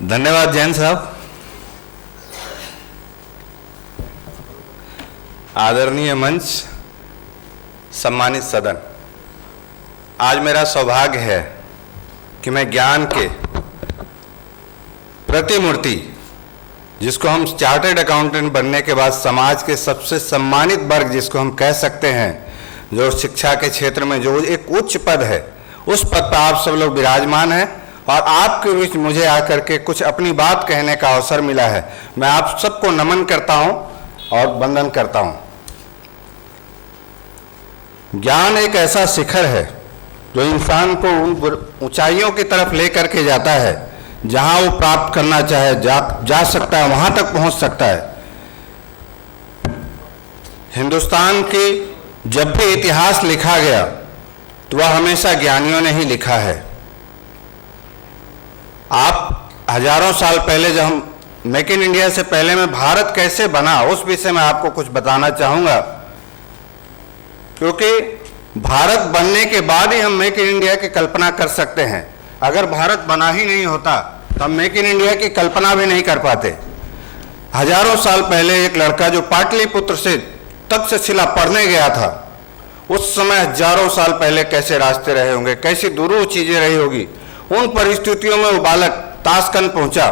धन्यवाद जैन साहब। आदरणीय मंच, सम्मानित सदन, आज मेरा सौभाग्य है कि मैं ज्ञान के प्रतिमूर्ति, जिसको हम चार्टर्ड अकाउंटेंट बनने के बाद समाज के सबसे सम्मानित वर्ग जिसको हम कह सकते हैं, जो शिक्षा के क्षेत्र में जो एक उच्च पद है, उस पद पर आप सब लोग विराजमान हैं और आपके बीच मुझे आकर के कुछ अपनी बात कहने का अवसर मिला है। मैं आप सबको नमन करता हूं और वंदन करता हूं। ज्ञान एक ऐसा शिखर है जो इंसान को उन ऊंचाइयों की तरफ लेकर के जाता है जहां वो प्राप्त करना चाहे जा सकता है, वहां तक पहुंच सकता है। हिंदुस्तान की जब भी इतिहास लिखा गया तो वह हमेशा ज्ञानियों ने ही लिखा है। आप हजारों साल पहले, जब हम मेक इन इंडिया से पहले में भारत कैसे बना, उस विषय में आपको कुछ बताना चाहूंगा, क्योंकि भारत बनने के बाद ही हम मेक इन इंडिया की कल्पना कर सकते हैं। अगर भारत बना ही नहीं होता तो हम मेक इन इंडिया की कल्पना भी नहीं कर पाते। हजारों साल पहले एक लड़का जो पाटलिपुत्र से तक्षशिला पढ़ने गया था, उस समय हजारों साल पहले कैसे रास्ते रहे होंगे, कैसी दुरूह चीजें रही होगी। उन परिस्थितियों में वो बालक ताशकंद पहुंचा।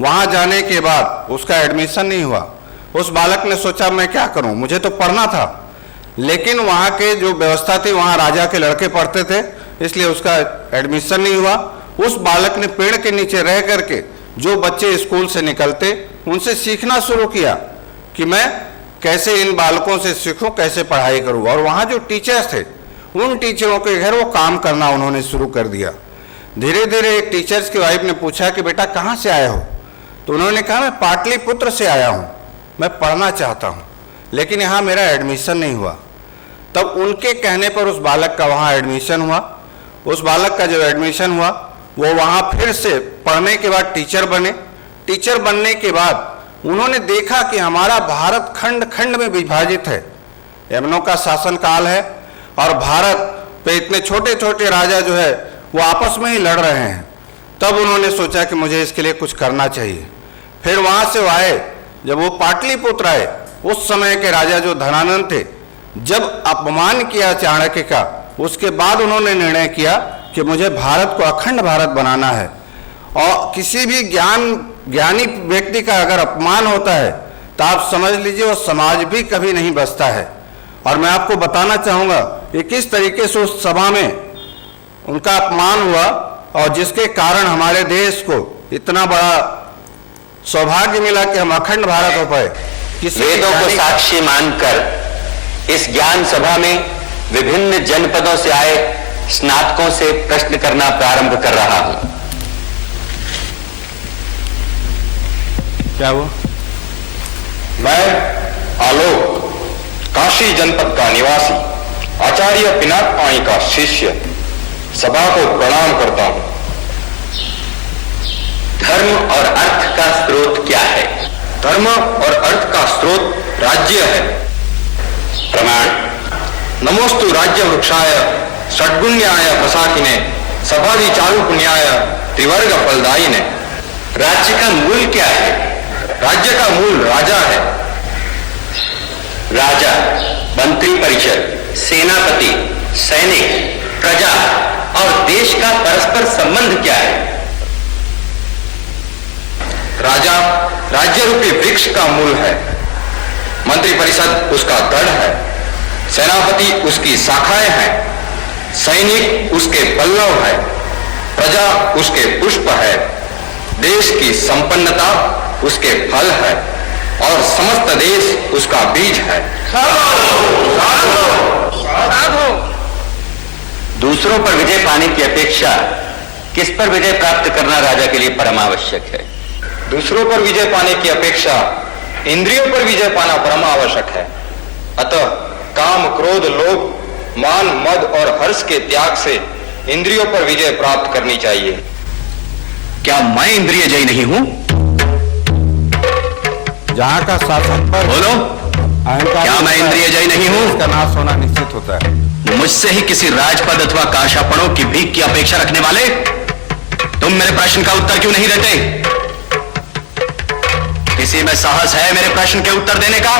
वहां जाने के बाद उसका एडमिशन नहीं हुआ। उस बालक ने सोचा मैं क्या करूं, मुझे तो पढ़ना था, लेकिन वहां के जो व्यवस्था थी, वहां राजा के लड़के पढ़ते थे, इसलिए उसका एडमिशन नहीं हुआ। उस बालक ने पेड़ के नीचे रह करके जो बच्चे स्कूल से निकलते उनसे सीखना शुरू किया कि मैं कैसे इन बालकों से सीखूं, कैसे पढ़ाई करूं। और वहां जो टीचर्स थे, उन टीचरों के घर वो काम करना उन्होंने शुरू कर दिया। धीरे धीरे एक टीचर्स की वाइफ ने पूछा कि बेटा कहाँ से आए हो, तो उन्होंने कहा मैं पाटलिपुत्र से आया हूँ, मैं पढ़ना चाहता हूँ, लेकिन यहाँ मेरा एडमिशन नहीं हुआ। तब उनके कहने पर उस बालक का वहाँ एडमिशन हुआ। उस बालक का जब एडमिशन हुआ, वो वहाँ फिर से पढ़ने के बाद टीचर बने। टीचर बनने के बाद उन्होंने देखा कि हमारा भारत खंड खंड में विभाजित है, यमनों का शासन काल है और भारत पे इतने छोटे छोटे राजा जो है वो आपस में ही लड़ रहे हैं। तब उन्होंने सोचा कि मुझे इसके लिए कुछ करना चाहिए। फिर वहाँ से वो आए, जब वो पाटलिपुत्र आए, उस समय के राजा जो धनानंद थे, जब अपमान किया चाणक्य का, उसके बाद उन्होंने निर्णय किया कि मुझे भारत को अखंड भारत बनाना है। और किसी भी ज्ञानी व्यक्ति का अगर अपमान होता है तो आप समझ लीजिए वो समाज भी कभी नहीं बचता है। और मैं आपको बताना चाहूँगा कि किस तरीके से उस सभा में उनका अपमान हुआ और जिसके कारण हमारे देश को इतना बड़ा सौभाग्य मिला कि हम अखंड भारत हो पाए। वेदों को साक्षी मानकर इस ज्ञान सभा में विभिन्न जनपदों से आए स्नातकों से प्रश्न करना प्रारंभ कर रहा हूं। क्या वो? मैं आलोक, काशी जनपद का निवासी, आचार्य पिनाक पाणी का शिष्य, सभा को प्रणाम करता हूं। धर्म और अर्थ का स्रोत क्या है? धर्म और अर्थ का स्रोत राज्य है। प्रमाण। नमोस्तु राज्य वृक्षाय षड्गुण्याय प्रसाकिने सभादि चारु पुण्याय त्रिवर्ग फलदायिने। राज्य का मूल क्या है? राज्य का मूल राजा है। राजा, मंत्री परिषद, सेनापति, सैनिक, प्रजा और देश का परस्पर संबंध क्या है? राजा राज्य रूपी वृक्ष का मूल है, मंत्री परिषद उसका दृढ़ है, सेनापति उसकी शाखाएं हैं, सैनिक उसके पल्लव है, प्रजा उसके पुष्प है, देश की संपन्नता उसके फल है और समस्त देश उसका बीज है। दूसरों पर विजय पाने की अपेक्षा किस पर विजय प्राप्त करना राजा के लिए परम आवश्यक है? दूसरों पर विजय पाने की अपेक्षा इंद्रियों पर विजय पाना परम आवश्यक है। अतः काम, क्रोध, लोभ, मान, मद और हर्ष के त्याग से इंद्रियों पर विजय प्राप्त करनी चाहिए। क्या मैं इंद्रिय जय नहीं हूं? जहां का शासन पर बोलो, क्या मैं इंद्रिय जय नहीं हूं? इसका नाश होना निश्चित होता है। मुझसे ही किसी राजपद अथवा काशापणों की भीख की अपेक्षा रखने वाले तुम मेरे प्रश्न का उत्तर क्यों नहीं देते? किसी में साहस है मेरे प्रश्न के उत्तर देने का?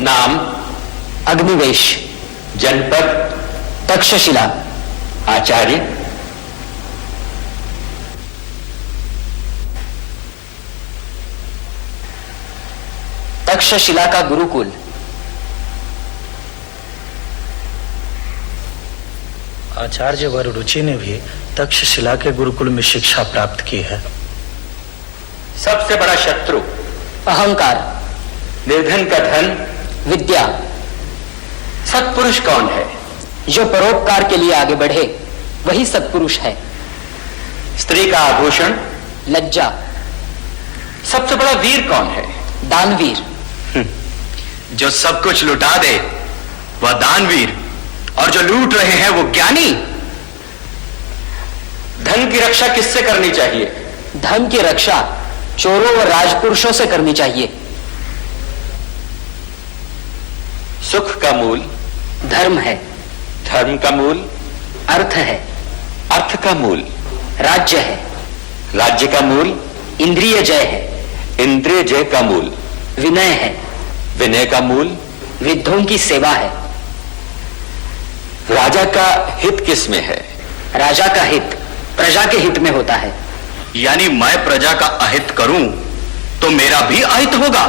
नाम अग्निवेश, जनपद तक्षशिला, आचार्य तक्षशिला का गुरुकुल। आचार्य वररुचि ने भी तक्षशिला के गुरुकुल में शिक्षा प्राप्त की है। सबसे बड़ा शत्रु अहंकार, निर्धन का धन, विद्या। सत्पुरुष कौन है? जो परोपकार के लिए आगे बढ़े वही सत्पुरुष है। स्त्री का आभूषण, लज्जा। सबसे बड़ा वीर कौन है? दानवीर। जो सब कुछ लुटा दे वह दानवीर, और जो लूट रहे हैं वो ज्ञानी। धन की रक्षा किससे करनी चाहिए? धन की रक्षा चोरों व राजपुरुषों से करनी चाहिए। सुख का मूल धर्म है, धर्म का मूल अर्थ है, अर्थ का मूल राज्य है, राज्य का मूल इंद्रिय जय है, इंद्रिय जय का मूल विनय है, विनय का मूल वृद्धों की सेवा है। राजा का हित किसमें है? राजा का हित प्रजा के हित में होता है। यानी मैं प्रजा का अहित करूं तो मेरा भी अहित होगा।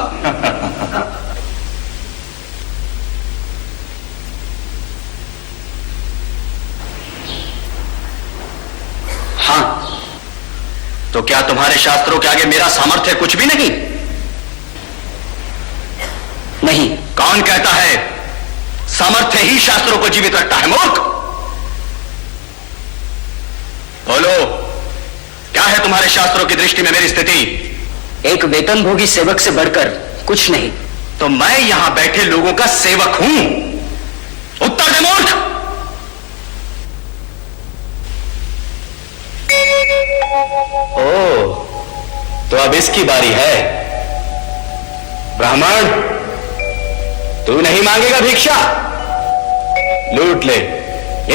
हाँ, तो क्या तुम्हारे शास्त्रों के आगे मेरा सामर्थ्य कुछ भी नहीं? नहीं। कौन कहता है सामर्थ्य ही शास्त्रों को जीवित रखता है? मूर्ख! बोलो, क्या है तुम्हारे शास्त्रों की दृष्टि में मेरी स्थिति? एक वेतनभोगी सेवक से बढ़कर कुछ नहीं। तो मैं यहां बैठे लोगों का सेवक हूं। उत्तर दे मूर्ख! ओ, तो अब इसकी बारी है। ब्राह्मण, तू नहीं मांगेगा भिक्षा? लूट ले,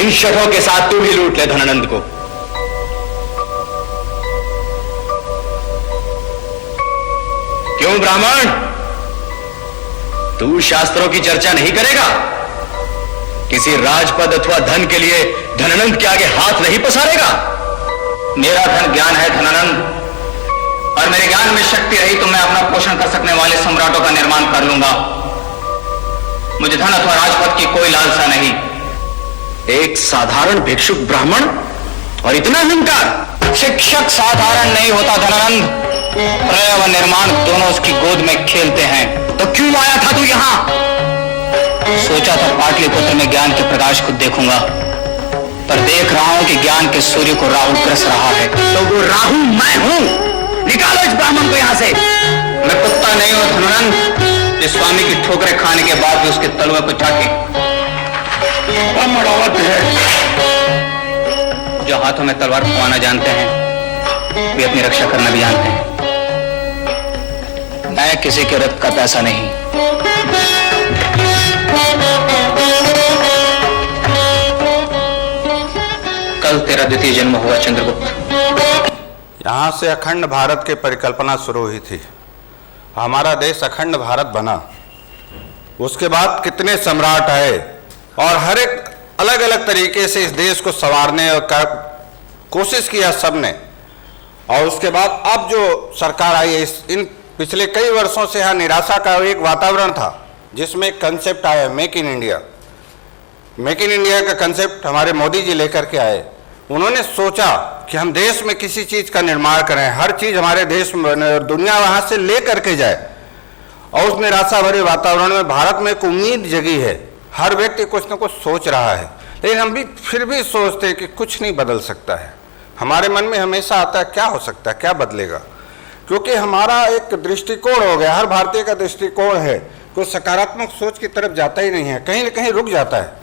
इन शठों के साथ तू भी लूट ले धनानंद को। क्यों ब्राह्मण, तू शास्त्रों की चर्चा नहीं करेगा? किसी राजपद अथवा धन के लिए धनानंद के आगे हाथ नहीं पसारेगा? मेरा धन ज्ञान है धनानंद, और मेरे ज्ञान में शक्ति रही तो मैं अपना पोषण कर सकने वाले सम्राटों का निर्माण कर लूंगा। मुझे धन अथवा राजपद की कोई लालसा नहीं। एक साधारण भिक्षुक ब्राह्मण और इतना अहंकार! शिक्षक साधारण नहीं होता धनानंद, प्रलय व निर्माण दोनों उसकी गोद में खेलते हैं। तो क्यों आया था तू यहां? सोचा था पाटलिपुत्र में ज्ञान के प्रकाश को देखूंगा, पर देख रहा हूं कि ज्ञान के सूर्य को राहु ग्रस रहा है। तो वो राहु मैं हूं। निकालो इस ब्राह्मण को यहां से। मैं कुत्ता नहीं हूं धनानंद, जिस स्वामी की ठोकरें खाने के बाद भी उसके तलवे को चाटे। ब्राह्मण है जो हाथों में तलवार खुआना जानते हैं, वे अपनी रक्षा करना भी जानते हैं। मैं किसी के रथ का पैसा नहीं। कल तेरा द्वितीय जन्म हुआ चंद्रगुप्त। यहाँ से अखंड भारत की परिकल्पना शुरू हुई थी। हमारा देश अखंड भारत बना। उसके बाद कितने सम्राट आए और हर एक अलग अलग तरीके से इस देश को संवारने और कोशिश किया सबने। और उसके बाद अब जो सरकार आई है, इन पिछले कई वर्षों से यहाँ निराशा का एक वातावरण था, जिसमें कंसेप्ट आया make in India. Make in India का कंसेप्ट हमारे मोदी जी लेकर के आए। उन्होंने सोचा कि हम देश में किसी चीज़ का निर्माण करें, हर चीज़ हमारे देश में बने और दुनिया वहाँ से ले करके जाए। और उस निराशा भरे वातावरण में भारत में एक उम्मीद जगी है। हर व्यक्ति कुछ न कुछ सोच रहा है, लेकिन हम भी फिर भी सोचते हैं कि कुछ नहीं बदल सकता है। हमारे मन में हमेशा आता है क्या हो सकता है, क्या बदलेगा, क्योंकि हमारा एक दृष्टिकोण हो गया, हर भारतीय का दृष्टिकोण है, कोई सकारात्मक सोच की तरफ जाता ही नहीं है, कहीं न कहीं रुक जाता है।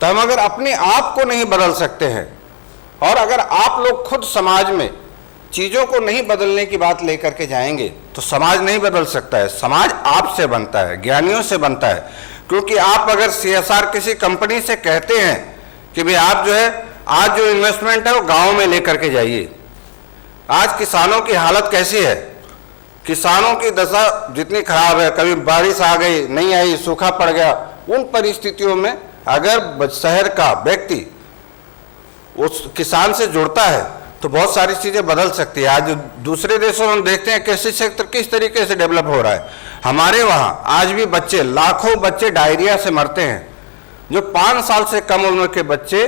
तो हम अगर अपने आप को नहीं बदल सकते हैं और अगर आप लोग खुद समाज में चीज़ों को नहीं बदलने की बात लेकर के जाएंगे तो समाज नहीं बदल सकता है। समाज आपसे बनता है, ज्ञानियों से बनता है। क्योंकि आप अगर CSR किसी कंपनी से कहते हैं कि भाई आप जो है आज जो इन्वेस्टमेंट है वो गाँव में लेकर के जाइए, आज किसानों की हालत कैसी है, किसानों की दशा जितनी खराब है, कभी बारिश आ गई, नहीं आई, सूखा पड़ गया, उन परिस्थितियों में अगर शहर का व्यक्ति उस किसान से जुड़ता है तो बहुत सारी चीज़ें बदल सकती है। आज दूसरे देशों में हम देखते हैं कृषि क्षेत्र किस तरीके से डेवलप हो रहा है। हमारे वहाँ आज भी बच्चे, लाखों बच्चे डायरिया से मरते हैं। जो 5 साल से कम उम्र के बच्चे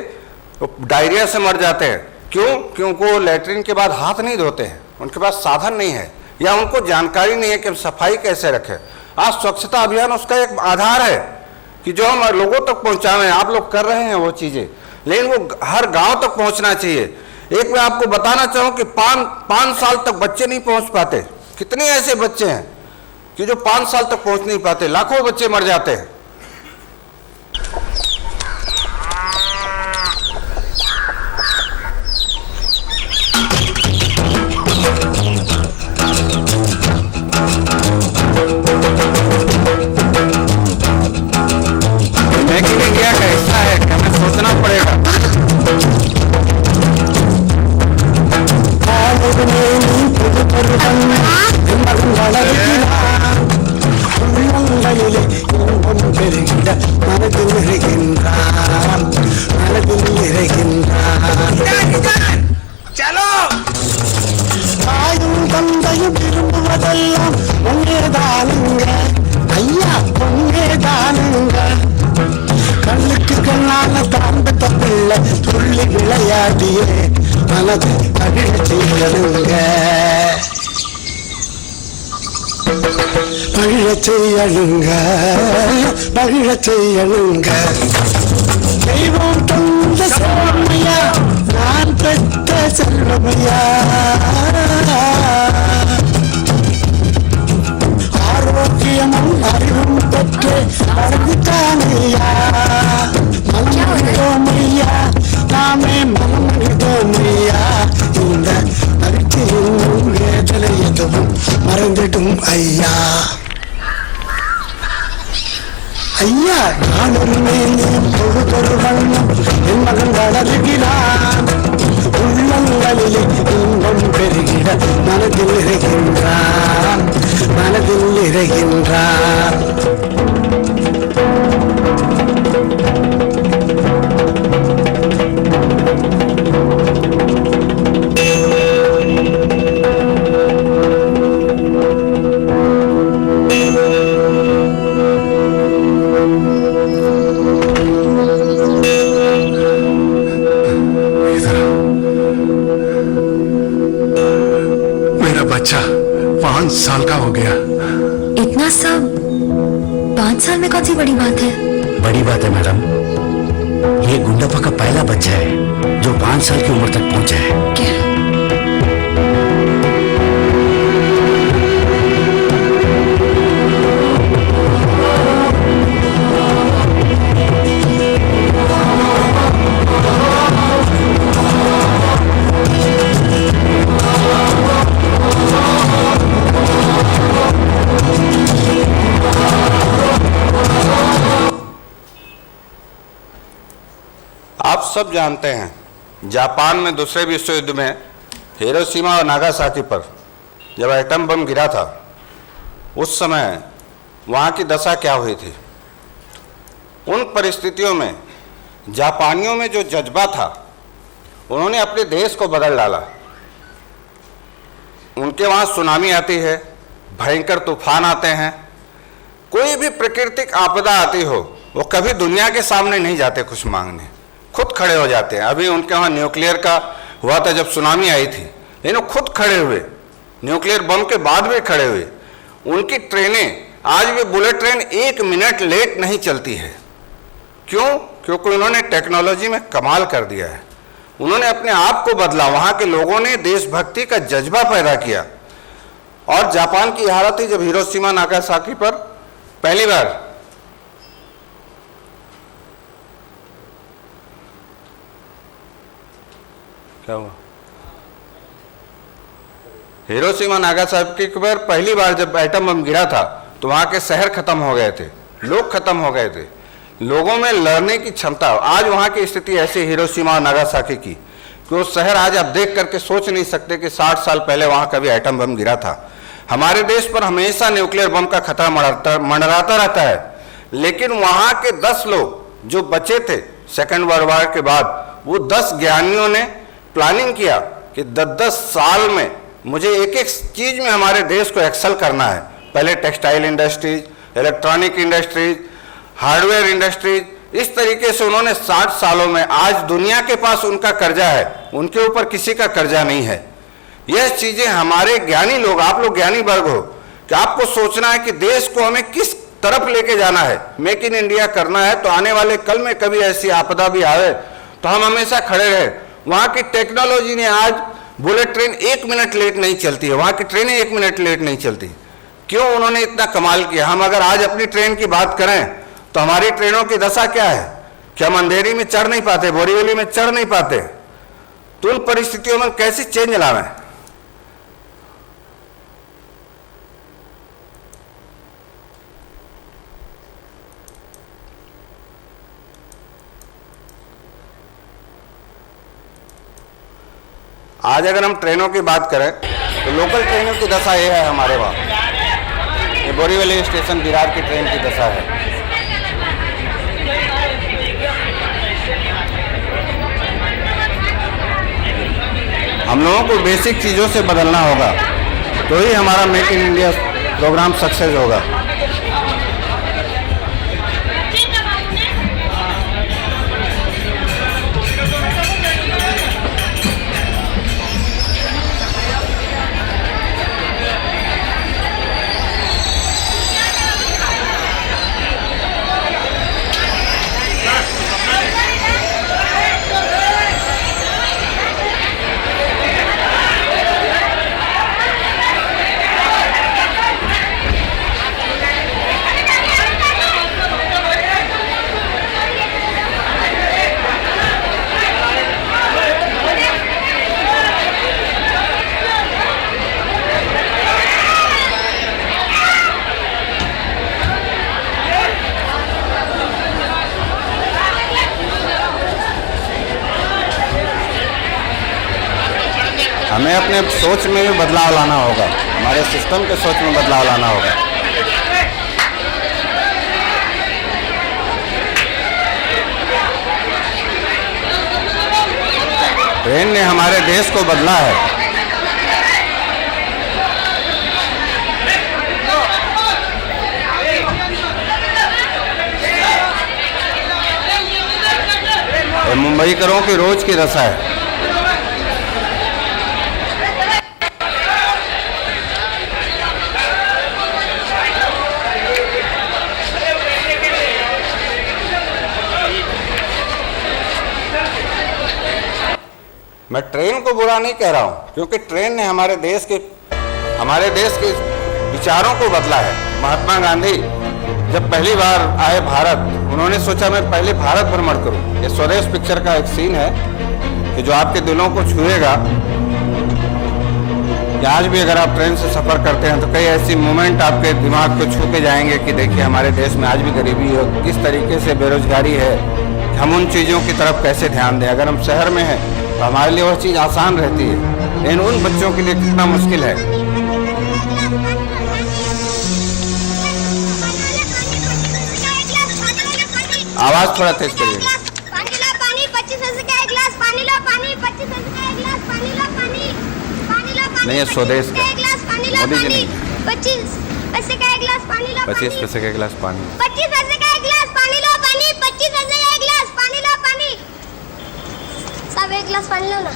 डायरिया से मर जाते हैं। क्यों? क्योंकि वो लैट्रिन के बाद हाथ नहीं धोते हैं, उनके पास साधन नहीं है या उनको जानकारी नहीं है कि हम सफाई कैसे रखें। आज स्वच्छता अभियान उसका एक आधार है कि जो हम लोगों तक पहुँचा रहे हैं, आप लोग कर रहे हैं वो चीज़ें, लेकिन वो हर गांव तक पहुंचना चाहिए। एक मैं आपको बताना चाहूं कि 5 साल तक बच्चे नहीं पहुंच पाते। कितने ऐसे बच्चे हैं कि जो 5 साल तक पहुंच नहीं पाते, लाखों बच्चे मर जाते हैं। मेक इन इंडिया का हिस्सा है कि हमें सोचना पड़ेगा। चलो தாயும் தந்தையும் விரும்புவதெல்லாம் பொங்கேதானுங்க ஐயா, பொங்கேதானுங்க. கண்ணுக்கு கண்ணான தாம்பத்த பிள்ளை துள்ளி விளையாடியே மனது மகிழ செய்யணுங்க, மகிழ செய்யணுங்க, மகிழ செய்யணுங்க. தெய்வம் தந்த செல்வமையா, நான் பெற்ற செல்வமையா, ஆரோக்கியமும் அறிவும் பெற்று வளர்ந்துட்டானையா. மலமிடுதோமையா, நாமே மலமிடுதோமையா. இந்த மகிழ்ச்சியும் வேதனை எதுவும் மறந்துடும் ஐயா. ஐயா, நான் ஒரு மேலும் பொழுதொரு வண்ணம் என் மகன் வளருகிறான். உள்ளங்களிலே இன்பம் பெருகிட மனதில் நிறைகின்றான், மனதில் நிறைகின்றான். बच्चा 5 साल का हो गया। इतना सब 5 साल में कौन सी बड़ी बात है? बड़ी बात है मैडम, ये गुंडापा का पहला बच्चा है जो 5 साल की उम्र तक पहुंचा है। क्या? आप सब जानते हैं जापान में दूसरे विश्व युद्ध में हिरोशिमा और नागासाकी पर जब एटम बम गिरा था, उस समय वहाँ की दशा क्या हुई थी। उन परिस्थितियों में जापानियों में जो जज्बा था, उन्होंने अपने देश को बदल डाला। उनके वहाँ सुनामी आती है, भयंकर तूफान आते हैं, कोई भी प्राकृतिक आपदा आती हो, वो कभी दुनिया के सामने नहीं जाते कुछ मांगने, खुद खड़े हो जाते हैं। अभी उनके वहाँ न्यूक्लियर का हुआ था जब सुनामी आई थी, लेकिन वो खुद खड़े हुए, न्यूक्लियर बम के बाद भी खड़े हुए। उनकी ट्रेनें आज भी, बुलेट ट्रेन 1 मिनट लेट नहीं चलती है। क्यों? क्योंकि उन्होंने टेक्नोलॉजी में कमाल कर दिया है। उन्होंने अपने आप को बदला, वहाँ के लोगों ने देशभक्ति का जज्बा पैदा किया। और जापान की हालत थी जब हिरोशिमा नागासाकी पर पहली बार क्या हुआ, हिरोशिमा नागासाकी पर पहली बार जब एटम बम गिरा था तो वहाँ के शहर खत्म हो गए थे, लोग खत्म हो गए थे, लोगों में लड़ने की क्षमता। आज वहाँ की स्थिति ऐसी हिरोशिमा और नागासाकी की कि वो शहर आज आप देख करके सोच नहीं सकते कि 60 साल पहले वहाँ कभी एटम बम गिरा था। हमारे देश पर हमेशा न्यूक्लियर बम का खतरा मंडराता रहता है, लेकिन वहाँ के 10 लोग जो बचे थे सेकेंड वर्ल्ड वॉर के बाद, वो 10 ज्ञानियों ने प्लानिंग किया कि 10-10 साल में मुझे एक-एक चीज में हमारे देश को एक्सेल करना है। पहले textile industries, electronic industries, hardware industries, इस तरीके से उन्होंने 60 सालों में, आज दुनिया के पास उनका कर्जा है, उनके ऊपर किसी का कर्जा नहीं है। यह चीजें हमारे ज्ञानी लोग, आप लोग ज्ञानी वर्ग हो, कि आपको सोचना है कि देश को हमें किस तरफ लेके जाना है। मेक इन इंडिया करना है तो आने वाले कल में कभी ऐसी आपदा भी आए तो हम हमेशा खड़े रहे। वहाँ की टेक्नोलॉजी ने आज बुलेट ट्रेन 1 मिनट लेट नहीं चलती है, वहाँ की ट्रेनें 1 मिनट लेट नहीं चलती। क्यों? उन्होंने इतना कमाल किया। हम अगर आज अपनी ट्रेन की बात करें तो हमारी ट्रेनों की दशा क्या है कि हम अंधेरी में चढ़ नहीं पाते, बोरीवली में चढ़ नहीं पाते, तो उन परिस्थितियों में कैसे चेंज लावें। आज अगर हम ट्रेनों की बात करें तो लोकल ट्रेनों की दशा ये है हमारे वहाँ, ये बोरीवली स्टेशन बिरार की ट्रेन की दशा है। हम लोगों को बेसिक चीज़ों से बदलना होगा तो ही हमारा make in India programme success होगा। हमें अपने सोच में भी बदलाव लाना होगा, हमारे सिस्टम के सोच में बदलाव लाना होगा। ट्रेन ने हमारे देश को बदला है। ये मुंबईकरों की रोज की दशा है। मैं ट्रेन को बुरा नहीं कह रहा हूं, क्योंकि ट्रेन ने हमारे देश के विचारों को बदला है। महात्मा गांधी जब पहली बार आए भारत, उन्होंने सोचा मैं पहले भारत भ्रमण करूं। ये स्वदेश पिक्चर का एक सीन है कि जो आपके दिलों को छुएगा। आज भी अगर आप ट्रेन से सफर करते हैं तो कई ऐसी मोमेंट आपके दिमाग को छू के जाएंगे कि देखिए हमारे देश में आज भी गरीबी है, किस तरीके से बेरोजगारी है, हम उन चीज़ों की तरफ कैसे ध्यान दें। अगर हम शहर में हैं तो हमारे लिए वह चीज़ आसान रहती है, लेकिन उन बच्चों के लिए कितना मुश्किल है। आवाज थोड़ा तेज करिए। नहीं, ये स्वदेश का मोदी जी नहीं। 25 पैसे का एक गिलास पानी लो। 25 पैसे का एक गिलास पानी। 25 पैसे का एक गिलास पानी लो। पानी 25 पैसे का एक गिलास पानी लो। पानी सब एक गिलास पानी लो ना।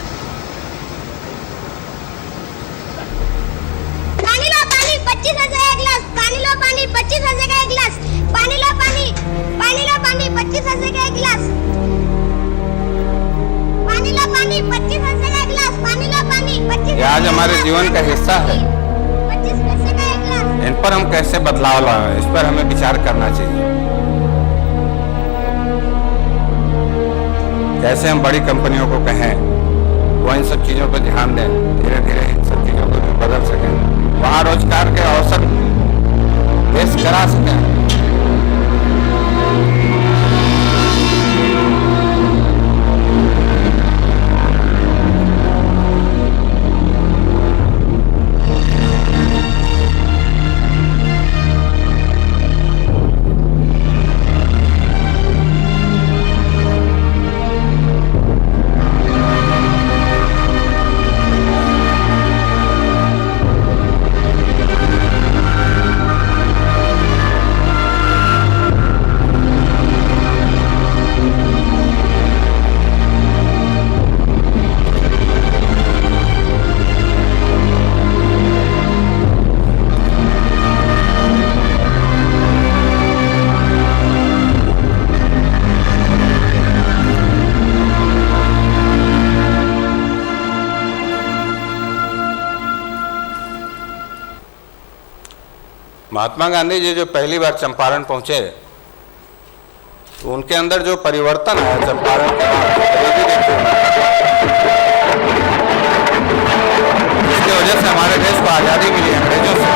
पानी लो। पानी 25 पैसे का एक गिलास पानी लो। पानी 25 पैसे का एक गिलास पानी लो। पानी पानी लो। पानी 25 पैसे का एक गिलास पानी लो। पानी 25 पैसे का एक गिलास पानी लो। पानी 25। ये आज हमारे जीवन का हिस्सा है। 25 पैसे का एक गिलास। इन पर हम कैसे बदलाव लाएं, इस पर हमें विचार करना चाहिए। कैसे हम बड़ी कंपनियों को कहें वो इन सब चीज़ों पर ध्यान दें, धीरे धीरे इन सब चीज़ों को बदल सकें, वहाँ रोजगार के अवसर पेश करा सकें। महात्मा गांधी जी जो पहली बार चंपारण पहुंचे तो उनके अंदर जो परिवर्तन आया चंपारण के बाद, ये भी देखिए, इसकी वजह से हमारे देश को आजादी मिली अंग्रेजों से।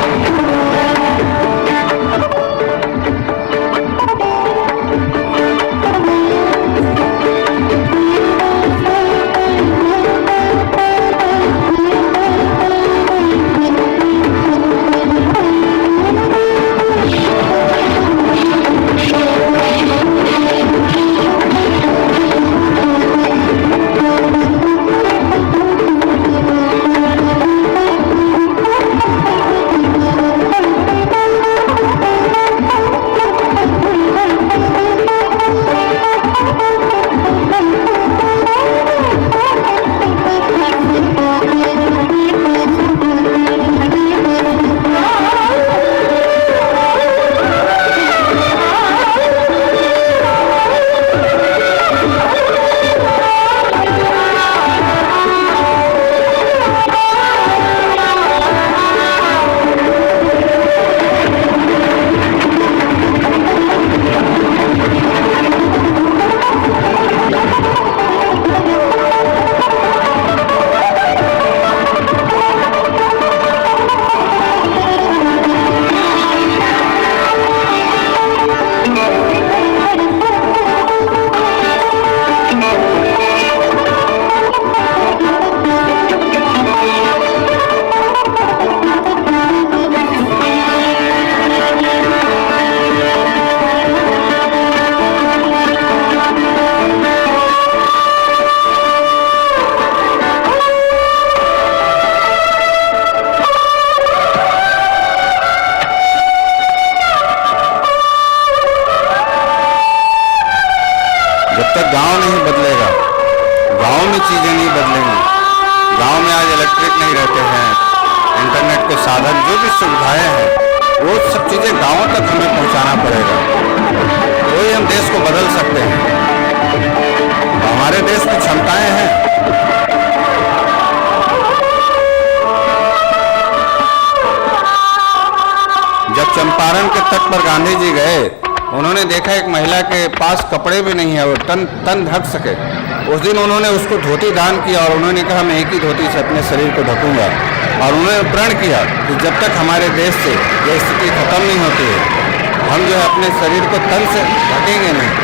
जब तक गांव नहीं बदलेगा, गांव में चीज़ें नहीं बदलेंगी। गांव में आज इलेक्ट्रिक नहीं रहते हैं, इंटरनेट के साधन जो भी सुविधाएं हैं वो सब चीज़ें गांवों तक हमें पहुंचाना पड़ेगा, तो ही हम देश को बदल सकते हैं। हमारे देश में क्षमताएं हैं। जब चंपारण के तट पर गांधी जी गए, उन्होंने देखा एक महिला के पास कपड़े भी नहीं है, वो तन ढक सके। उस दिन उन्होंने उसको धोती दान किया और उन्होंने कहा मैं एक ही धोती से अपने शरीर को ढकूंगा। और उन्होंने प्रण किया कि जब तक हमारे देश से यह स्थिति खत्म नहीं होती है, हम जो है अपने शरीर को तन से ढकेंगे नहीं।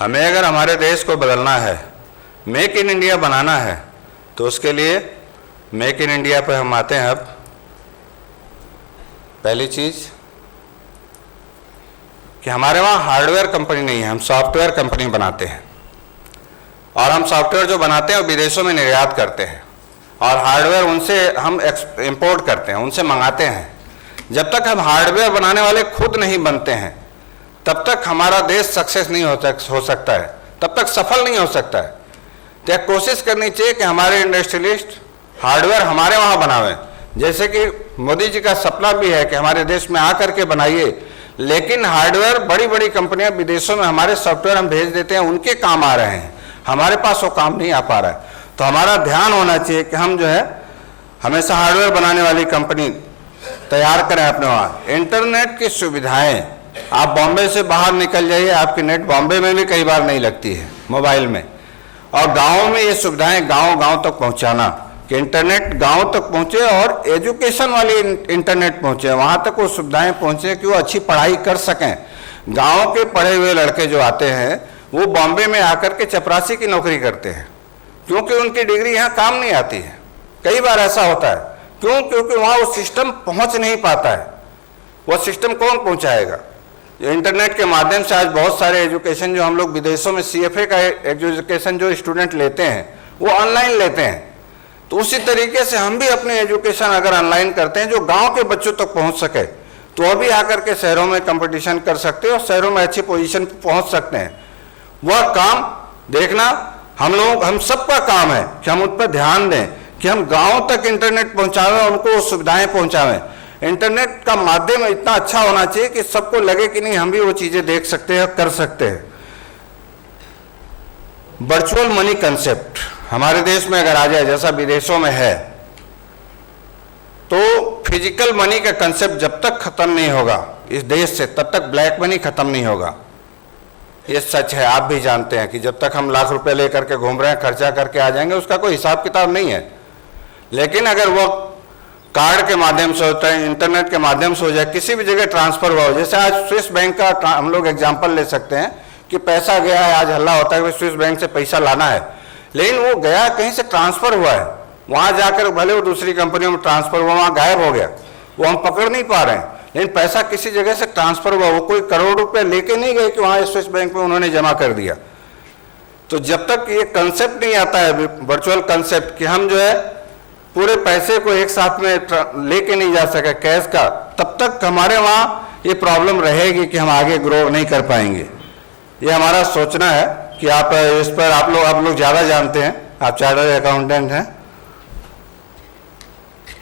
हमें अगर हमारे देश को बदलना है, मेक इन इंडिया बनाना है, तो उसके लिए मेक इन इंडिया पे हम आते हैं। अब पहली चीज़ कि हमारे वहाँ हार्डवेयर कंपनी नहीं है, हम सॉफ्टवेयर कंपनी बनाते हैं। और हम सॉफ्टवेयर जो बनाते हैं वो विदेशों में निर्यात करते हैं, और हार्डवेयर उनसे हम इंपोर्ट करते हैं, उनसे मंगाते हैं। जब तक हम हार्डवेयर बनाने वाले खुद नहीं बनते हैं, तब तक हमारा देश सक्सेस नहीं हो सकता है, तब तक सफल नहीं हो सकता है। तो एक कोशिश करनी चाहिए कि हमारे इंडस्ट्रियलिस्ट हार्डवेयर हमारे वहाँ बनावें, जैसे कि मोदी जी का सपना भी है कि हमारे देश में आकर के बनाइए। लेकिन हार्डवेयर बड़ी बड़ी कंपनियां विदेशों में हमारे सॉफ्टवेयर हम भेज देते हैं, उनके काम आ रहे हैं, हमारे पास वो काम नहीं आ पा रहा है। तो हमारा ध्यान होना चाहिए कि हम जो है हमेशा हार्डवेयर बनाने वाली कंपनी तैयार करें अपने वहाँ। इंटरनेट की सुविधाएं, आप बॉम्बे से बाहर निकल जाइए, आपकी नेट बॉम्बे में भी कई बार नहीं लगती है मोबाइल में। और गाँव में ये सुविधाएं गाँव तक पहुँचाना, कि इंटरनेट गांव तक पहुंचे और एजुकेशन वाली इंटरनेट पहुंचे, वहां तक वो सुविधाएं पहुंचे कि वो अच्छी पढ़ाई कर सकें। गांव के पढ़े हुए लड़के जो आते हैं वो बॉम्बे में आकर के चपरासी की नौकरी करते हैं, क्योंकि उनकी डिग्री यहाँ काम नहीं आती है। कई बार ऐसा होता है, क्यों? क्योंकि वहाँ वो सिस्टम पहुँच नहीं पाता है। वो सिस्टम कौन पहुँचाएगा? इंटरनेट के माध्यम से आज बहुत सारे एजुकेशन जो हम लोग विदेशों में CFA का एजुकेशन जो स्टूडेंट लेते हैं वो ऑनलाइन लेते हैं। तो उसी तरीके से हम भी अपने एजुकेशन अगर ऑनलाइन करते हैं जो गांव के बच्चों तक पहुंच सके, तो अभी आकर के शहरों में कंपटीशन कर सकते हैं और शहरों में अच्छी पोजीशन पर पहुंच सकते हैं। वह काम देखना हम सबका काम है कि हम उन पर ध्यान दें कि हम गांव तक इंटरनेट पहुंचावें, उनको सुविधाएं पहुंचावें। इंटरनेट का माध्यम इतना अच्छा होना चाहिए कि सबको लगे कि नहीं, हम भी वो चीजें देख सकते हैं, कर सकते हैं। वर्चुअल मनी कंसेप्ट हमारे देश में अगर आ जाए जैसा विदेशों में है, तो फिजिकल मनी का कंसेप्ट जब तक खत्म नहीं होगा इस देश से, तब तक ब्लैक मनी खत्म नहीं होगा। ये सच है, आप भी जानते हैं कि जब तक हम लाख रुपए लेकर के घूम रहे हैं, खर्चा करके आ जाएंगे, उसका कोई हिसाब किताब नहीं है। लेकिन अगर वो कार्ड के माध्यम से होता है, इंटरनेट के माध्यम से हो जाए, किसी भी जगह ट्रांसफर हुआ हो, जैसे आज स्विस बैंक का हम लोग एग्जाम्पल ले सकते हैं कि पैसा गया है, आज हल्ला होता है कि स्विस बैंक से पैसा लाना है, लेकिन वो गया कहीं से ट्रांसफर हुआ है, वहां जाकर भले वो दूसरी कंपनियों में ट्रांसफर हुआ, वहां गायब हो गया, वो हम पकड़ नहीं पा रहे हैं। लेकिन पैसा किसी जगह से ट्रांसफर हुआ, वो कोई करोड़ रुपए लेके नहीं गए कि वहां स्विस बैंक में उन्होंने जमा कर दिया। तो जब तक ये कंसेप्ट नहीं आता है वर्चुअल कंसेप्ट कि हम जो है पूरे पैसे को एक साथ में लेके नहीं जा सके कैश का, तब तक हमारे वहाँ ये प्रॉब्लम रहेगी कि हम आगे ग्रो नहीं कर पाएंगे। ये हमारा सोचना है कि आप इस पर आप लोग ज़्यादा जानते हैं, आप चार्टर्ड अकाउंटेंट हैं।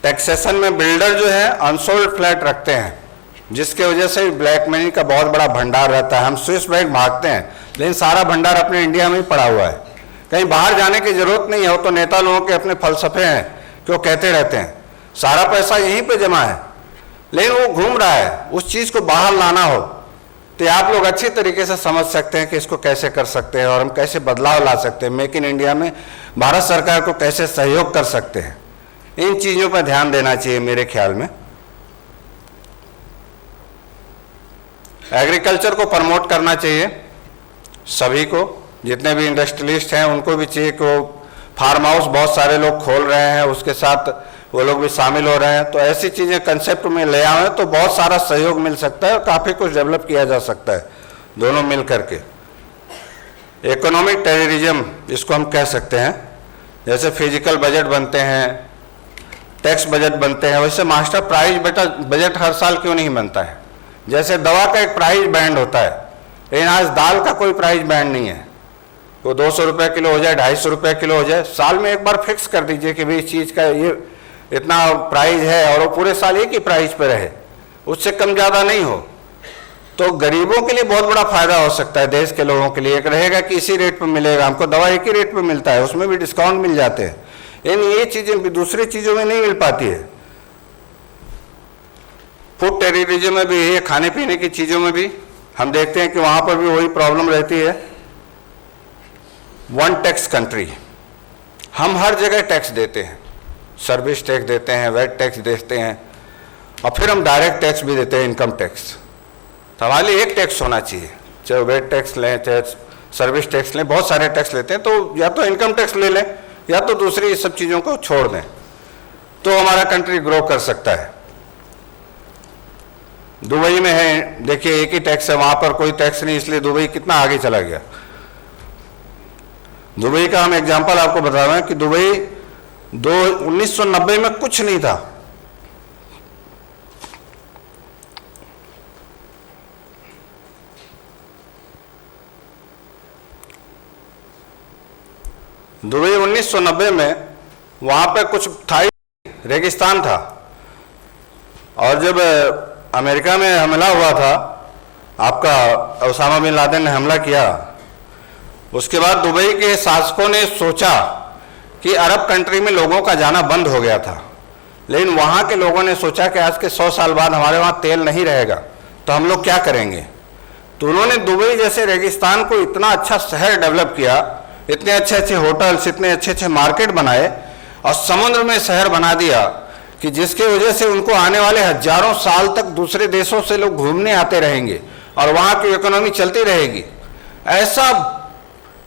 टैक्सेशन में बिल्डर जो है अनसोल्ड फ्लैट रखते हैं, जिसके वजह से ब्लैक मनी का बहुत बड़ा भंडार रहता है। हम स्विस बैंक भागते हैं, लेकिन सारा भंडार अपने इंडिया में ही पड़ा हुआ है, कहीं बाहर जाने की जरूरत नहीं है। वो तो नेता लोगों के अपने फलसफे हैं कि वो कहते रहते हैं सारा पैसा यहीं पे जमा है, लेकिन वो घूम रहा है। उस चीज़ को बाहर लाना हो तो आप लोग अच्छी तरीके से समझ सकते हैं कि इसको कैसे कर सकते हैं और हम कैसे बदलाव ला सकते हैं, मेक इन इंडिया में भारत सरकार को कैसे सहयोग कर सकते हैं। इन चीज़ों पर ध्यान देना चाहिए मेरे ख्याल में। एग्रीकल्चर को प्रमोट करना चाहिए सभी को, जितने भी इंडस्ट्रियलिस्ट हैं उनको भी चाहिए कि वो फार्म हाउस बहुत सारे लोग खोल रहे हैं, उसके साथ वो लोग भी शामिल हो रहे हैं। तो ऐसी चीज़ें कंसेप्ट में ले आए तो बहुत सारा सहयोग मिल सकता है और काफ़ी कुछ डेवलप किया जा सकता है दोनों मिल करके। इकोनॉमिक टेररिज्म इसको हम कह सकते हैं, जैसे फिजिकल बजट बनते हैं, टैक्स बजट बनते हैं, वैसे मास्टर प्राइज बजट हर साल क्यों नहीं बनता है। जैसे दवा का एक प्राइस बैंड होता है, लेकिन आज दाल का कोई प्राइस बैंड नहीं है। वो 200 रुपये किलो हो जाए, 250 रुपये किलो हो जाए, साल में एक बार फिक्स कर दीजिए कि भाई इस चीज़ का ये इतना प्राइस है और वो पूरे साल एक ही प्राइस पे रहे, उससे कम ज़्यादा नहीं हो। तो गरीबों के लिए बहुत बड़ा फायदा हो सकता है, देश के लोगों के लिए। एक रहेगा कि इसी रेट पर मिलेगा, हमको दवा एक ही रेट पर मिलता है, उसमें भी डिस्काउंट मिल जाते हैं। लेकिन ये चीज़ें भी दूसरी चीज़ों में नहीं मिल पाती है। फूड टेररिज्म में भी है, खाने पीने की चीज़ों में भी हम देखते हैं कि वहाँ पर भी वही प्रॉब्लम रहती है। वन टैक्स कंट्री, हम हर जगह टैक्स देते हैं, सर्विस टैक्स देते हैं, वैट टैक्स देते हैं, और फिर हम डायरेक्ट टैक्स भी देते हैं, इनकम टैक्स। तो हमारे लिए एक टैक्स होना चाहिए, चाहे वैट टैक्स लें, चाहे सर्विस टैक्स लें, बहुत सारे टैक्स लेते हैं, तो या तो इनकम टैक्स ले लें या तो दूसरी सब चीज़ों को छोड़ दें, तो हमारा कंट्री ग्रो कर सकता है। दुबई में है, देखिए एक ही टैक्स है, वहाँ पर कोई टैक्स नहीं, इसलिए दुबई कितना आगे चला गया। दुबई का हम एग्जांपल आपको बता रहे हैं कि दुबई 1990 में कुछ नहीं था, दुबई 1990 में वहाँ पे कुछ था ही, रेगिस्तान था। और जब अमेरिका में हमला हुआ था, आपका ओसामा बिन लादेन ने हमला किया, उसके बाद दुबई के शासकों ने सोचा कि अरब कंट्री में लोगों का जाना बंद हो गया था, लेकिन वहाँ के लोगों ने सोचा कि आज के 100 साल बाद हमारे वहाँ तेल नहीं रहेगा, तो हम लोग क्या करेंगे। तो उन्होंने दुबई जैसे रेगिस्तान को इतना अच्छा शहर डेवलप किया, इतने अच्छे अच्छे होटल्स, इतने अच्छे अच्छे मार्केट बनाए और समुद्र में शहर बना दिया कि जिसके वजह से उनको आने वाले हजारों साल तक दूसरे देशों से लोग घूमने आते रहेंगे और वहाँ की इकोनॉमी चलती रहेगी। ऐसा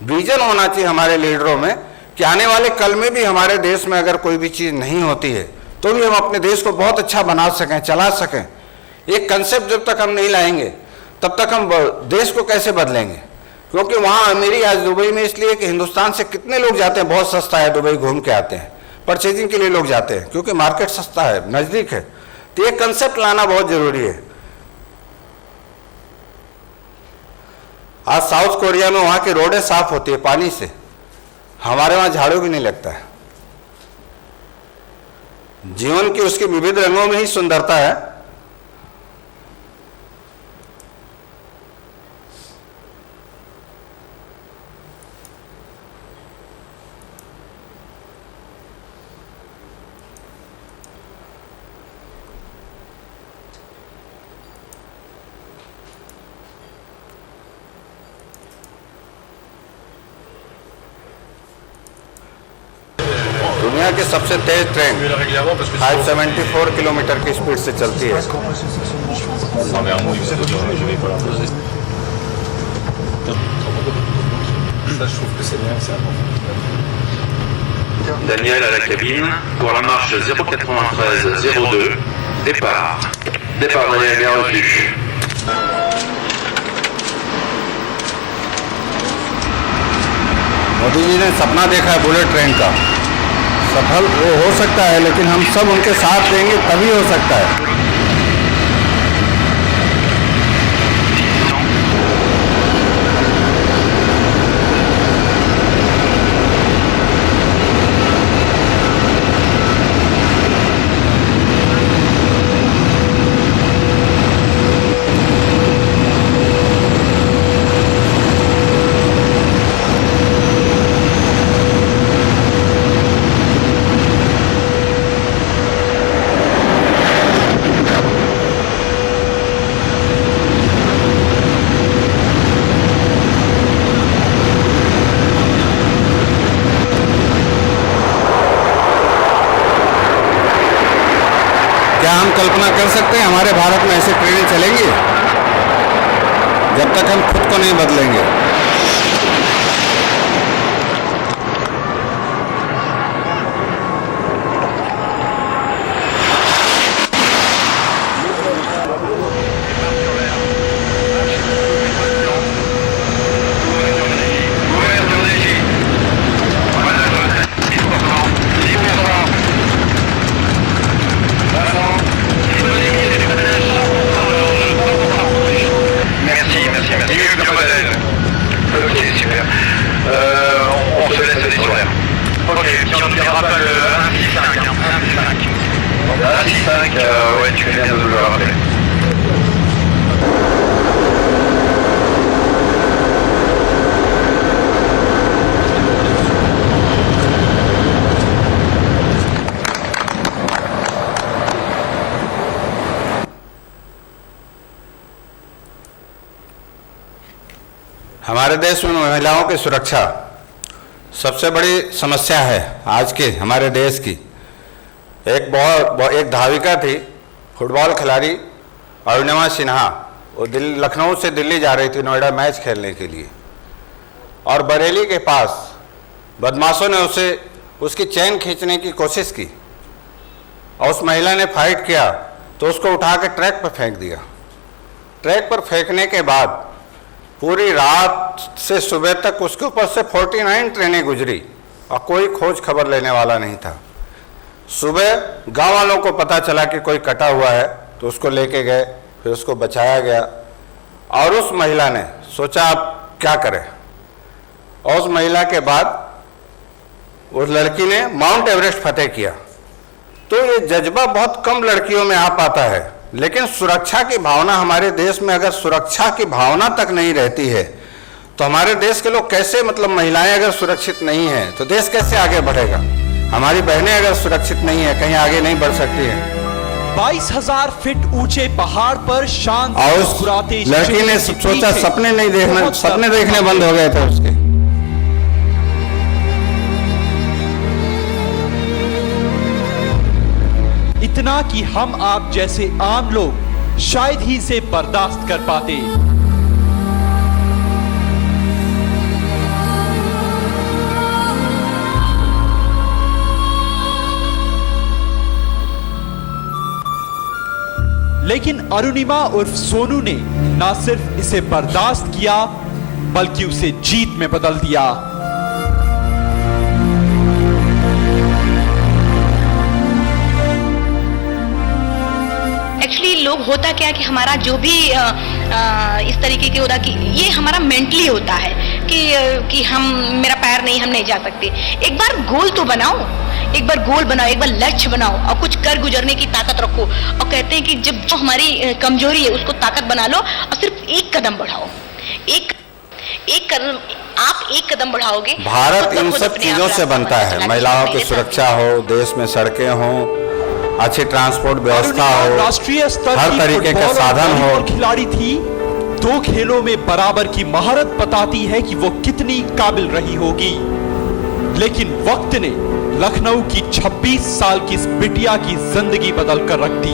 विजन होना चाहिए हमारे लीडरों में कि आने वाले कल में भी हमारे देश में अगर कोई भी चीज़ नहीं होती है तो भी हम अपने देश को बहुत अच्छा बना सकें, चला सकें। एक कंसेप्ट जब तक हम नहीं लाएंगे तब तक हम देश को कैसे बदलेंगे। क्योंकि वहाँ अमीरी आज दुबई में इसलिए कि हिंदुस्तान से कितने लोग जाते हैं, बहुत सस्ता है, दुबई घूम के आते हैं, परचेजिंग के लिए लोग जाते हैं क्योंकि मार्केट सस्ता है, नज़दीक है। तो ये कंसेप्ट लाना बहुत ज़रूरी है। आज साउथ कोरिया में वहाँ की रोडें साफ होती है पानी से, हमारे वहाँ झाड़ू भी नहीं लगता है। जीवन की उसके विविध रंगों में ही सुंदरता है। दुनिया की सबसे तेज ट्रेन 574 किलोमीटर की स्पीड से चलती है। Daniel à la cabine pour la marche 093-02, départ. Départ Daniel, bien reçu. Modi ji ने सपना देखा है बुलेट ट्रेन का, सफल वो हो सकता है, लेकिन हम सब उनके साथ देंगे तभी हो सकता है। क्या हम कल्पना कर सकते हैं हमारे भारत में ऐसे ट्रेनें चलेंगी जब तक हम खुद को नहीं बदलेंगे। Ouais, tu viens de le rappeler. हमारे देश में महिलाओं की सुरक्षा सबसे बड़ी समस्या है आज के हमारे देश की। एक धाविका थी, फुटबॉल खिलाड़ी अरुणिमा सिन्हा, वो लखनऊ से दिल्ली जा रही थी नोएडा मैच खेलने के लिए। और बरेली के पास बदमाशों ने उसकी चैन खींचने की कोशिश की और उस महिला ने फाइट किया तो उसको उठा के ट्रैक पर फेंक दिया। ट्रैक पर फेंकने के बाद पूरी रात से सुबह तक उसके ऊपर से 49 ट्रेनें गुजरी और कोई खोज खबर लेने वाला नहीं था। सुबह गांव वालों को पता चला कि कोई कटा हुआ है तो उसको लेके गए, फिर उसको बचाया गया और उस महिला ने सोचा अब क्या करें। और उस महिला के बाद उस लड़की ने माउंट एवरेस्ट फतेह किया। तो ये जज्बा बहुत कम लड़कियों में आ पाता है, लेकिन सुरक्षा की भावना हमारे देश में अगर सुरक्षा की भावना तक नहीं रहती है तो हमारे देश के लोग कैसे, मतलब महिलाएं अगर सुरक्षित नहीं हैं तो देश कैसे आगे बढ़ेगा। हमारी बहनें अगर सुरक्षित नहीं है कहीं आगे नहीं बढ़ सकती है। 22,000 फीट ऊंचे पहाड़ पर शांत और उस लड़की ने सोचा सपने नहीं देखना, सपने देखने बंद हो गए थे उसके। इतना कि हम आप जैसे आम लोग शायद ही इसे बर्दाश्त कर पाते। लेकिन अरुणिमा उर्फ सोनू ने ना सिर्फ इसे बर्दाश्त किया बल्कि उसे जीत में बदल दिया। एक्चुअली लोग होता क्या कि हमारा जो भी इस तरीके के होता कि ये हमारा मेंटली होता है कि हम मेरा पैर नहीं, हम नहीं जा सकते। एक बार गोल तो बनाओ, एक बार गोल बनाओ, एक बार लक्ष्य बनाओ और कुछ कर गुजरने की ताकत रखो। और कहते हैं कि जब जो हमारी कमजोरी है उसको ताकत बना लो और सिर्फ एक कदम बढ़ाओ। एक कदम, आप एक कदम बढ़ाओगे। भारत इन सब चीजों से बनता है, महिलाओं की सुरक्षा हो, देश में सड़कें हो, अच्छी ट्रांसपोर्ट व्यवस्था हो, राष्ट्रीय स्तर हर तरीके का साधन हो। खिलाड़ी थी, 2 खेलों में बराबर की महारत बताती है कि वो कितनी काबिल रही होगी। लेकिन वक्त ने लखनऊ की 26 साल की इस बिटिया की जिंदगी बदल कर रख दी।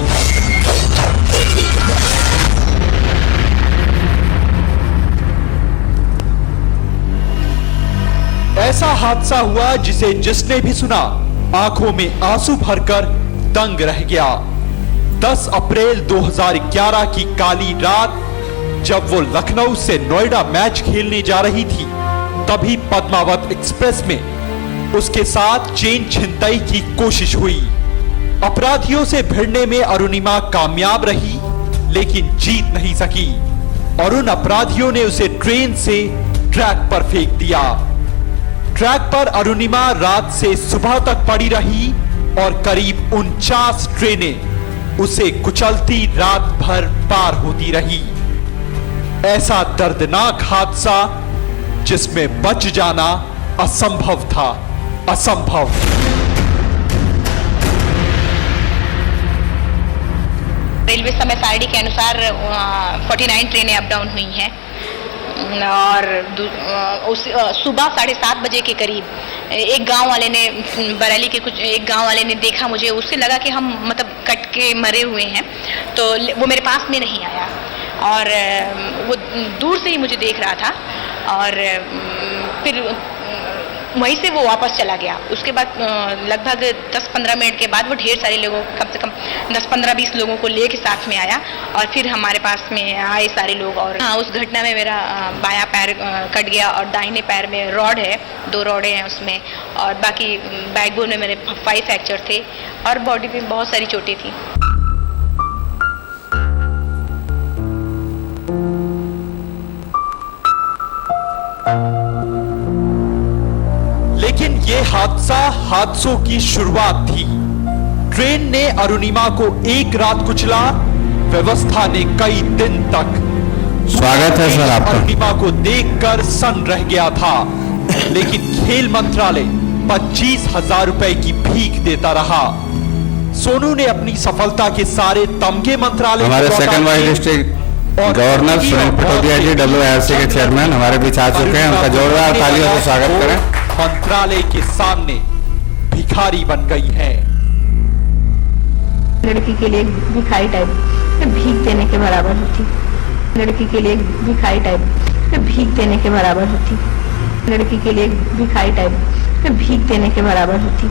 ऐसा हादसा हुआ जिसे जिसने भी सुना आंखों में आंसू भरकर दंग रह गया। 10 अप्रैल 2011 की काली रात जब वो लखनऊ से नोएडा मैच खेलने जा रही थी, तभी पद्मावत एक्सप्रेस में उसके साथ चेन छिनतई की कोशिश हुई। अपराधियों से भिड़ने में अरुणिमा कामयाब रही लेकिन जीत नहीं सकी और उन अपराधियों ने उसे ट्रेन से ट्रैक पर फेंक दिया। ट्रैक पर अरुणिमा रात से सुबह तक पड़ी रही और करीब 49 ट्रेनें उसे कुचलती रात भर पार होती रही। ऐसा दर्दनाक हादसा जिसमें बच जाना असंभव था, असंभव। रेलवे समय सारणी के अनुसार 49 ट्रेनें अप डाउन हुई हैं और सुबह 7:30 बजे के करीब एक गांव वाले ने, बरेली के एक गांव वाले ने देखा मुझे, उससे लगा कि हम मतलब कट के मरे हुए हैं, तो वो मेरे पास में नहीं आया और वो दूर से ही मुझे देख रहा था और फिर वहीं से वो वापस चला गया। उसके बाद लगभग 10-15 मिनट के बाद वो ढेर सारे लोगों, कम से कम 10-15-20 लोगों को लेके साथ में आया और फिर हमारे पास में आए सारे लोग। और हाँ, उस घटना में मेरा बायां पैर कट गया और दाहिने पैर में रॉड है, 2 रॉडें हैं उसमें, और बाकी बैकबोन में मेरे 5 फ्रैक्चर थे और बॉडी पे बहुत सारी चोटें थी। लेकिन ये हादसा हादसों की शुरुआत थी। ट्रेन ने अरुणिमा को एक रात कुचला, व्यवस्था ने कई दिन तक। स्वागत है सर आपका। अरुणिमा को देखकर सन रह गया था, लेकिन खेल मंत्रालय 25,000 रुपए की भीख देता रहा। सोनू ने अपनी सफलता के सारे तमगे मंत्रालय, हमारे second vice district governor Sunil Patodia ji WIRC के चेयरमैन हमारे बीच आ चुके हैं, उनका जोरदार तालियों से स्वागत करें। मंत्रालय के सामने भिखारी बन गई है। लड़की के लिए भिखारी टाइप भीख देने के बराबर होती, लड़की के लिए भिखारी टाइप भीख देने के बराबर होती। लड़की के लिए भिखारी टाइप भीख देने के बराबर होती।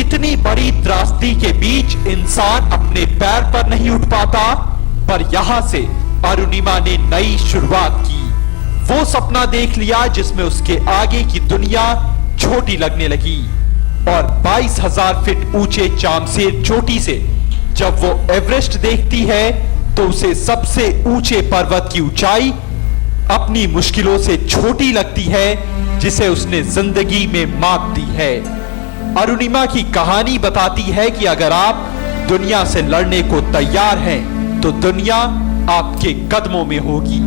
इतनी बड़ी त्रासदी के बीच इंसान अपने पैर पर नहीं उठ पाता, पर यहां से अरुणिमा ने नई शुरुआत की। वो सपना देख लिया जिसमें उसके आगे की दुनिया छोटी लगने लगी और 22,000 फीट ऊंचे चामसेर चोटी से जब वो एवरेस्ट देखती है तो उसे सबसे ऊंचे पर्वत की ऊंचाई अपनी मुश्किलों से छोटी लगती है जिसे उसने जिंदगी में मात दी है। अरुणिमा की कहानी बताती है कि अगर आप दुनिया से लड़ने को तैयार हैं तो दुनिया आपके कदमों में होगी।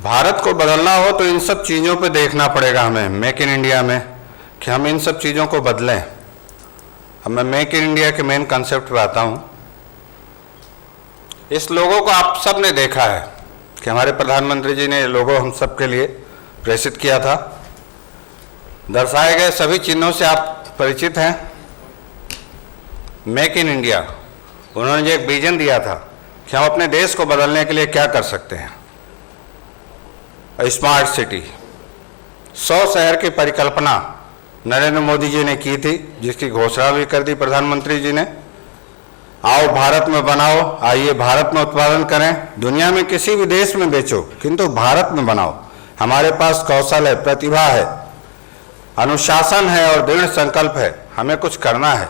भारत को बदलना हो तो इन सब चीज़ों पे देखना पड़ेगा हमें, मेक इन इंडिया में, कि हम इन सब चीज़ों को बदलें। अब मैं मेक इन इंडिया के मेन कंसेप्ट पे आता हूँ। इस लोगों को आप सब ने देखा है कि हमारे प्रधानमंत्री जी ने ये लोगो हम सब के लिए प्रेषित किया था। दर्शाए गए सभी चिन्हों से आप परिचित हैं। मेक इन इंडिया, उन्होंने जो एक विजन दिया था कि हम अपने देश को बदलने के लिए क्या कर सकते हैं। स्मार्ट सिटी, 100 शहर की परिकल्पना नरेंद्र मोदी जी ने की थी, जिसकी घोषणा भी कर दी प्रधानमंत्री जी ने। आओ भारत में बनाओ, आइए भारत में उत्पादन करें, दुनिया में किसी भी देश में बेचो किंतु भारत में बनाओ। हमारे पास कौशल है, प्रतिभा है, अनुशासन है और दृढ़ संकल्प है, हमें कुछ करना है।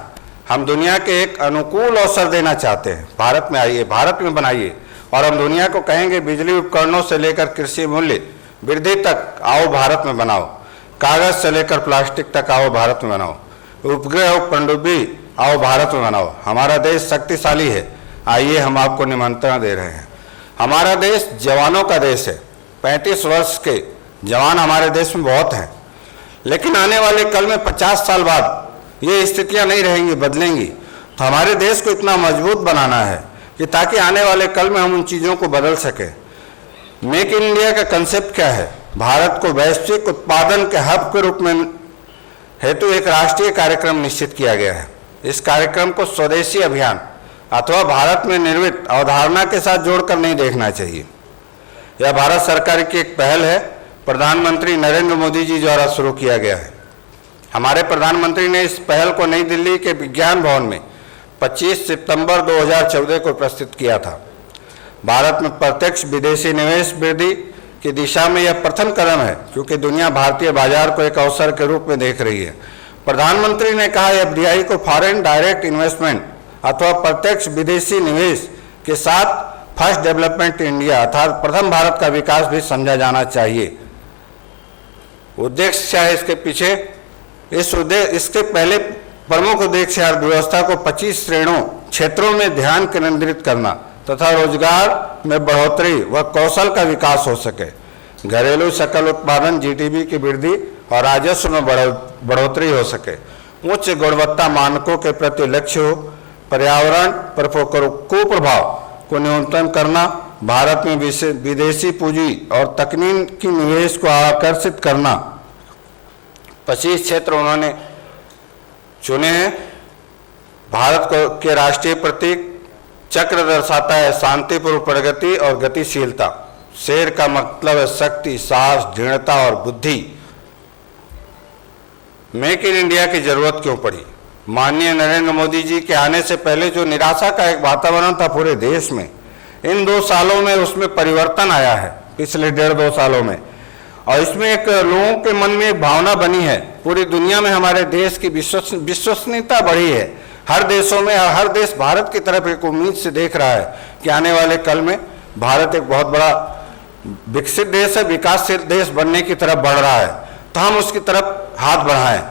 हम दुनिया के एक अनुकूल अवसर देना चाहते हैं। भारत में आइए, भारत में बनाइए और हम दुनिया को कहेंगे बिजली उपकरणों से लेकर कृषि मूल्य वृद्धि तक आओ भारत में बनाओ, कागज से लेकर प्लास्टिक तक आओ भारत में बनाओ, उपग्रह पनडुब्बी आओ भारत में बनाओ। हमारा देश शक्तिशाली है, आइए हम आपको निमंत्रण दे रहे हैं। हमारा देश जवानों का देश है, 35 वर्ष के जवान हमारे देश में बहुत हैं, लेकिन आने वाले कल में 50 साल बाद ये स्थितियां नहीं रहेंगी, बदलेंगी। तो हमारे देश को इतना मजबूत बनाना है कि ताकि आने वाले कल में हम उन चीज़ों को बदल सकें। मेक इन इंडिया का कंसेप्ट क्या है? भारत को वैश्विक उत्पादन के हब के रूप में हेतु एक राष्ट्रीय कार्यक्रम निश्चित किया गया है। इस कार्यक्रम को स्वदेशी अभियान अथवा भारत में निर्मित अवधारणा के साथ जोड़कर नहीं देखना चाहिए। यह भारत सरकार की एक पहल है, प्रधानमंत्री नरेंद्र मोदी जी द्वारा शुरू किया गया है। हमारे प्रधानमंत्री ने इस पहल को नई दिल्ली के विज्ञान भवन में 25 सितंबर 2014 को प्रस्तुत किया था। भारत में प्रत्यक्ष विदेशी निवेश वृद्धि की दिशा में यह प्रथम कदम है, क्योंकि दुनिया भारतीय बाजार को एक अवसर के रूप में देख रही है। प्रधानमंत्री ने कहा एफडीआई को फॉरेन डायरेक्ट इन्वेस्टमेंट अथवा प्रत्यक्ष विदेशी निवेश के साथ फर्स्ट डेवलपमेंट इंडिया अर्थात प्रथम भारत का विकास भी समझा जाना चाहिए। उद्देश्य क्या है इसके पीछे? इसके पहले प्रमुख उद्देश्य अर्थव्यवस्था को 25 श्रेणियों क्षेत्रों में ध्यान केंद्रित करना तथा रोजगार में बढ़ोतरी व कौशल का विकास हो सके, घरेलू सकल उत्पादन जीडीपी की वृद्धि और राजस्व में बढ़ोतरी हो सके, उच्च गुणवत्ता मानकों के प्रति लक्ष्य हो, पर्यावरण पर कुप्रभाव को न्यूनतम करना, भारत में विदेशी पूंजी और तकनीकी निवेश को आकर्षित करना। 25 क्षेत्र उन्होंने चुने हैं। भारत के राष्ट्रीय प्रतीक चक्र दर्शाता है शांतिपूर्ण प्रगति और गतिशीलता। शेर का मतलब है शक्ति, साहस, दृढ़ता और बुद्धि। मेक इन इंडिया की जरूरत क्यों पड़ी? माननीय नरेंद्र मोदी जी के आने से पहले जो निराशा का एक वातावरण था पूरे देश में, इन 2 सालों में उसमें परिवर्तन आया है, पिछले 1.5-2 सालों में। और इसमें एक लोगों के मन में एक भावना बनी है, पूरी दुनिया में हमारे देश की विश्वसनीयता बढ़ी है। हर देशों में, हर देश भारत की तरफ एक उम्मीद से देख रहा है कि आने वाले कल में भारत एक बहुत बड़ा विकसित देश है, विकासशील देश बनने की तरफ बढ़ रहा है, तो हम उसकी तरफ हाथ बढ़ाएं।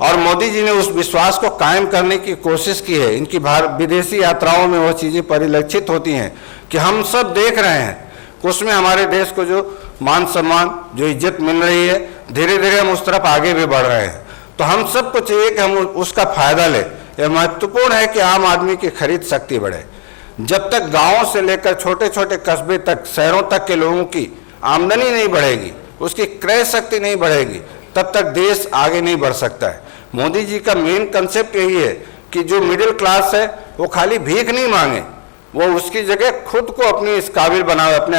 और मोदी जी ने उस विश्वास को कायम करने की कोशिश की है। इनकी विदेशी यात्राओं में वो चीज़ें परिलक्षित होती हैं कि हम सब देख रहे हैं कि उसमें हमारे देश को जो मान सम्मान, जो इज्जत मिल रही है, धीरे धीरे हम उस तरफ आगे भी बढ़ रहे हैं। तो हम सबको चाहिए कि हम उसका फायदा लें। यह महत्वपूर्ण है कि आम आदमी की खरीद शक्ति बढ़े। जब तक गाँवों से लेकर छोटे छोटे कस्बे तक, शहरों तक के लोगों की आमदनी नहीं बढ़ेगी, उसकी क्रय शक्ति नहीं बढ़ेगी, तब तक देश आगे नहीं बढ़ सकता है। मोदी जी का मेन कंसेप्ट यही है कि जो मिडिल क्लास है वो खाली भीख नहीं मांगे, वो उसकी जगह खुद को अपनी इस काबिल बनावे, अपने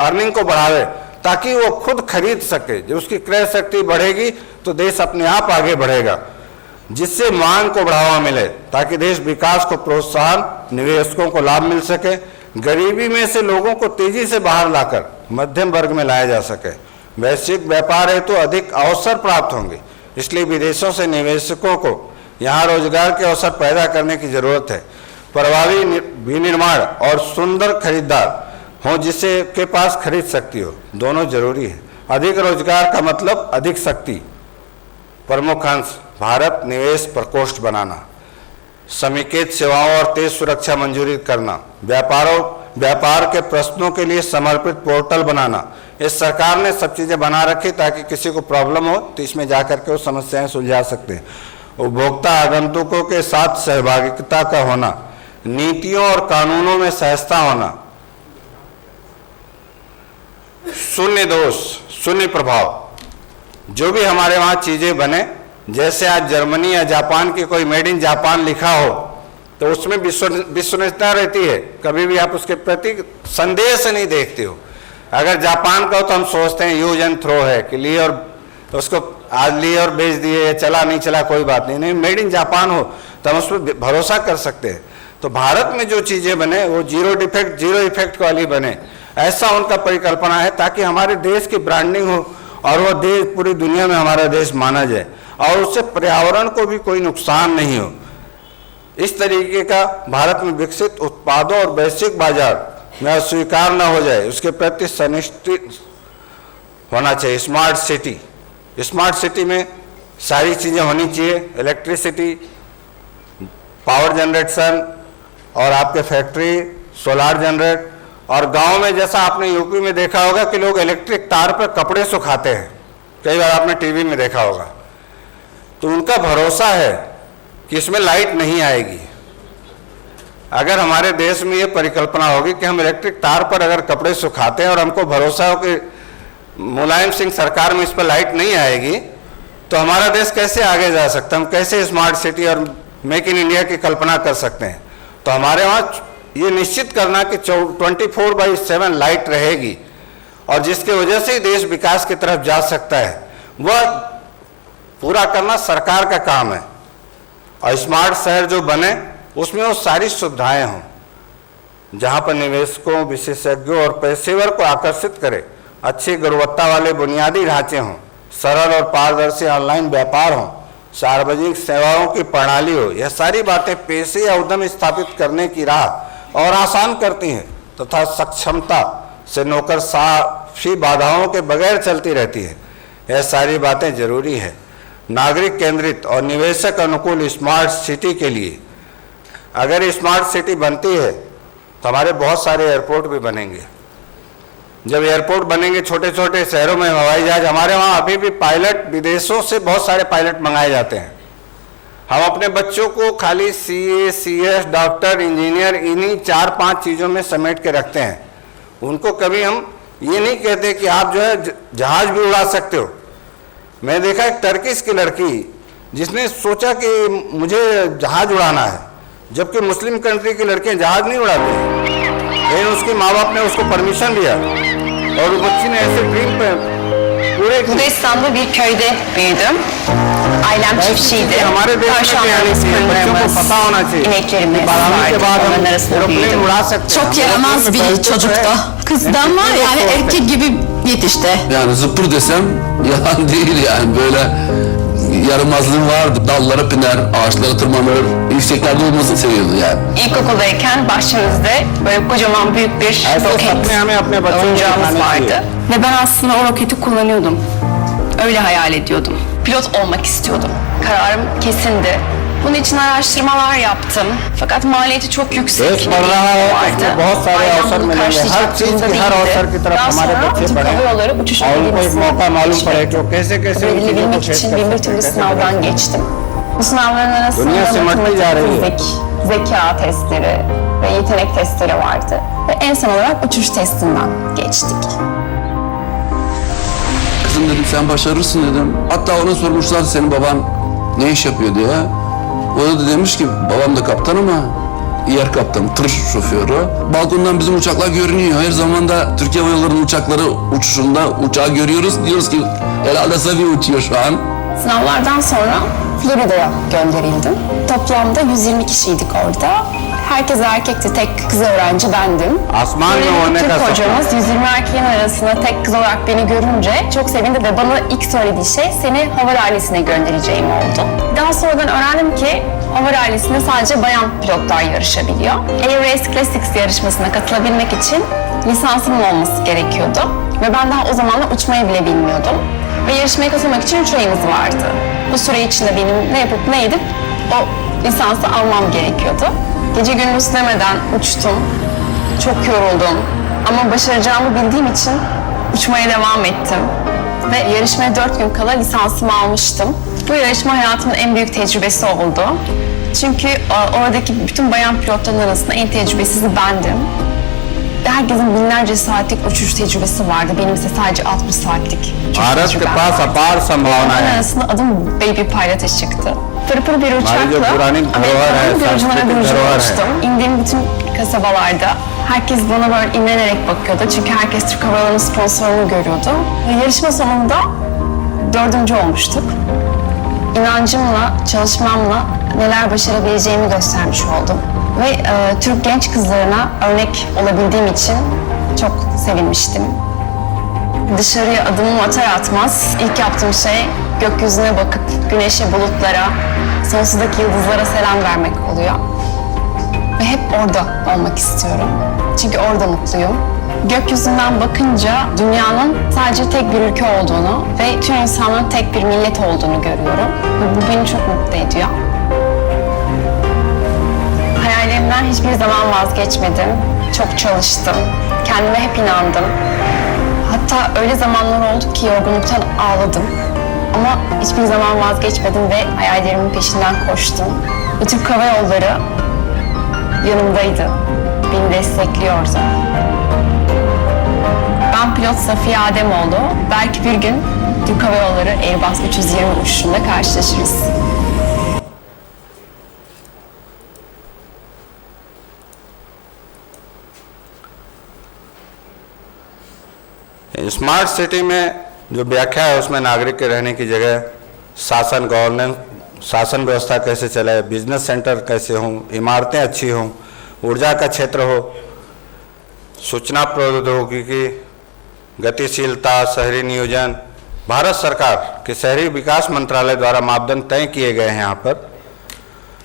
अर्निंग को बढ़ावे, ताकि वो खुद खरीद सके। जब उसकी क्रय शक्ति बढ़ेगी तो देश अपने आप आगे बढ़ेगा, जिससे मांग को बढ़ावा मिले, ताकि देश विकास को प्रोत्साहन, निवेशकों को लाभ मिल सके, गरीबी में से लोगों को तेजी से बाहर लाकर मध्यम वर्ग में लाया जा सके। वैश्विक व्यापार है तो अधिक अवसर प्राप्त होंगे, इसलिए विदेशों से निवेशकों को यहाँ रोजगार के अवसर पैदा करने की जरूरत है। प्रभावी विनिर्माण और सुंदर खरीदार हो जिससे के पास खरीद सकती हो, दोनों जरूरी है। अधिक रोजगार का मतलब अधिक शक्ति। प्रमुख अंश: भारत निवेश प्रकोष्ठ बनाना, समेकित सेवाओं और तेज सुरक्षा मंजूरी करना, व्यापार के प्रश्नों के लिए समर्पित पोर्टल बनाना। इस सरकार ने सब चीजें बना रखी ताकि किसी को प्रॉब्लम हो तो इसमें जाकर के वो समस्याएं सुलझा सकते हैं। उपभोक्ता आगंतुकों के साथ सहभागिता का होना, नीतियों और कानूनों में सहजता होना, शून्य दोष, शून्य प्रभाव। जो भी हमारे वहाँ चीजें बने, जैसे आज जर्मनी या जापान की कोई मेड इन जापान लिखा हो तो उसमें विश्वसनीयता रहती है, कभी भी आप उसके प्रति संदेह से नहीं देखते हो। अगर जापान का हो तो हम सोचते हैं यूज एंड थ्रो है कि लिए और तो उसको आज लिए और बेच दिए, चला नहीं चला कोई बात नहीं। नहीं, मेड इन जापान हो तो हम उस पर भरोसा कर सकते हैं। तो भारत में जो चीजें बने वो जीरो डिफेक्ट, जीरो इफेक्ट वाली बने, ऐसा उनका परिकल्पना है, ताकि हमारे देश की ब्रांडिंग हो और वो देश पूरी दुनिया में हमारा देश माना जाए और उससे पर्यावरण को भी कोई नुकसान नहीं हो। इस तरीके का भारत में विकसित उत्पादों और वैश्विक बाजार में अस्वीकार न हो जाए, उसके प्रति सुनिश्चित होना चाहिए। स्मार्ट सिटी, स्मार्ट सिटी में सारी चीजें होनी चाहिए, इलेक्ट्रिसिटी, पावर जनरेशन और आपके फैक्ट्री, सोलार जनरेट। और गांव में जैसा आपने यूपी में देखा होगा कि लोग इलेक्ट्रिक तार पर कपड़े सुखाते हैं, कई बार आपने टीवी में देखा होगा, तो उनका भरोसा है कि इसमें लाइट नहीं आएगी। अगर हमारे देश में ये परिकल्पना होगी कि हम इलेक्ट्रिक तार पर अगर कपड़े सुखाते हैं और हमको भरोसा हो कि मुलायम सिंह सरकार में इस पर लाइट नहीं आएगी, तो हमारा देश कैसे आगे जा सकता है? हम कैसे स्मार्ट सिटी और मेक इन इंडिया की कल्पना कर सकते हैं? तो हमारे वहाँ ये निश्चित करना कि 24/7 लाइट रहेगी और जिसकी वजह से ही देश विकास की तरफ जा सकता है, वह पूरा करना सरकार का काम है। और स्मार्ट शहर जो बने उसमें वो सारी सुविधाएं हों, जहां पर निवेशकों, विशेषज्ञों और पेशेवर को आकर्षित करे, अच्छी गुणवत्ता वाले बुनियादी ढांचे हों, सरल और पारदर्शी ऑनलाइन व्यापार हों, सार्वजनिक सेवाओं की प्रणाली हो। यह सारी बातें पेशे या उद्यम स्थापित करने की राह और आसान करती हैं तथा सक्षमता से नौकरशाही बाधाओं के बगैर चलती रहती है। यह सारी बातें जरूरी है नागरिक केंद्रित और निवेशक अनुकूल स्मार्ट सिटी के लिए। अगर स्मार्ट सिटी बनती है तो हमारे बहुत सारे एयरपोर्ट भी बनेंगे। जब एयरपोर्ट बनेंगे छोटे छोटे शहरों में, हवाई जहाज, हमारे वहाँ अभी भी पायलट, विदेशों से बहुत सारे पायलट मंगाए जाते हैं। हम अपने बच्चों को खाली CA, CS, डॉक्टर, इंजीनियर, इन्हीं 4-5 चीज़ों में समेट के रखते हैं। उनको कभी हम ये नहीं कहते कि आप जो है जहाज भी उड़ा सकते हो। मैं देखा एक टर्किश की लड़की जिसने सोचा कि मुझे जहाज उड़ाना है, जबकि मुस्लिम कंट्री की लड़कियां जहाज नहीं उड़ाती, लेकिन उसके माँ बाप ने उसको परमिशन दिया और वो बच्ची ने ऐसे ड्रीम पे पूरे। Burada İstanbul'da bir köyde büyüdüm. Ailem çiftçiydi. हमारे देश में बच्चों को पता होना चाहिए İneklerimiz बारानी के बाद हम onların arasında एरोप्लेन büyüdüm. उड़ा सकते हैं। Çok yaramaz bir çocuktu. Kızdan var yani erkek gibi yetişti. Yani zıpır desem yalan değil yani, böyle yaramazlığı vardı. Dallara biner, ağaçlara tırmanır, yükseklerde olmasını seviyordu yani. İlkokuldayken bahçemizde böyle kocaman büyük bir roket oyuncağımız vardı. Ve ben aslında o roketi kullanıyordum. Öyle hayal ediyordum. Pilot olmak istiyordum. Kararım kesindi. Bunun için araştırmalar yaptım. Fakat maliyeti çok yüksek. देश बढ़ रहा है, इसमें बहुत सारे अवसर मिलेंगे। हर चीज की, हर अवसर की तरफ हमारे बच्चे बढ़े और उनको एक मौका मालूम पड़े कि वो कैसे कैसे उन चीजों को फेस कर bin bir türlü sınavdan geçtim. Bu sınavların arasında Dünya simetri जा रही है। matematik, zeka testleri ve yetenek testleri vardı. Ve en son olarak uçuş testinden geçtik. Kızım dedim, sen başarırsın dedim. Hatta ona sormuşlar senin baban ne iş yapıyor diye. O da demiş ki babam da kaptan ama yer kaptanı, tır şoförü. Balkondan bizim uçaklar görünüyor. Her zaman da Türkiye Hava Yolları'nın uçakları uçuşunda uçağı görüyoruz. Diyoruz ki herhalde Safiye uçuyor şu an. Sınavlardan sonra Florida'ya gönderildim. Toplamda 120 kişiydik orada. Herkes erkekti, tek kız öğrenci bendim. आसमान में उड़ने का Türk hocamız 120 erkeğin arasında tek kız olarak beni görünce çok sevindi ve bana ilk söylediği şey seni hava rallisine göndereceğim oldu. Daha sonradan öğrendim ki hava rallisinde sadece bayan pilotlar yarışabiliyor. Air Race Classics yarışmasına katılabilmek için lisansımın olması gerekiyordu. Ve ben daha o zamanlar uçmayı bile bilmiyordum. Ve yarışmaya katılmak için 3 ayımız vardı. Bu süre içinde benim ne yapıp ne edip o lisansı almam gerekiyordu. Gece gündüz demeden uçtum. Çok yoruldum. Ama başaracağımı bildiğim için uçmaya devam ettim. Ve yarışmaya 4 gün kala lisansımı almıştım. Bu yarışma hayatımın en büyük tecrübesi oldu. Çünkü oradaki bütün bayan pilotların arasında en tecrübesizi bendim. Herkesin binlerce saatlik uçuş tecrübesi vardı. Benim ise sadece 60 saatlik uçuş Bharat के tecrübem पास vardı. अपार संभावनाएं Onların हैं। arasında adım Baby Pilot'a çıktı. Pırpır bir जो uçakla पुरानी धरोहर है, Amerika'nın bir ucuna सांस्कृतिक bir ucuna धरोहर है। uçtum. İndiğim bütün kasabalarda herkes bana böyle imrenerek bakıyordu. Çünkü herkes Türk Hava Yolları'nın sponsorunu görüyordu. Ve yarışma sonunda 4. olmuştuk. İnancımla, çalışmamla neler başarabileceğimi göstermiş oldum. Ve Türk genç kızlarına örnek olabildiğim için çok sevinmiştim. Dışarıya adımımı atar atmaz ilk yaptığım şey gökyüzüne bakıp güneşe, bulutlara, sonsuzdaki yıldızlara selam vermek oluyor. Ve hep orada olmak istiyorum. Çünkü orada mutluyum. Gökyüzünden bakınca dünyanın sadece tek bir ülke olduğunu ve tüm insanların tek bir millet olduğunu görüyorum. Ve bu beni çok mutlu ediyor. Hayallerimden hiçbir zaman vazgeçmedim. Çok çalıştım. Kendime hep inandım. Hatta öyle zamanlar oldu ki yorgunluktan ağladım. Ama hiçbir zaman vazgeçmedim ve hayallerimin peşinden koştum. Ve Türk Hava Yolları yanımdaydı. Beni destekliyordu. Ben pilot Safiye Ademoğlu. Belki bir gün Türk Hava Yolları Airbus 320 uçuşunda karşılaşırız. Smart city में जो व्याख्या है उसमें नागरिक के रहने की जगह, शासन, गवर्नेंस, शासन व्यवस्था कैसे चले, बिजनेस सेंटर कैसे हों, इमारतें अच्छी हों, ऊर्जा का क्षेत्र हो, सूचना प्रौद्योगिकी, गतिशीलता, शहरी नियोजन। भारत सरकार के शहरी विकास मंत्रालय द्वारा मापदंड तय किए गए हैं। यहाँ पर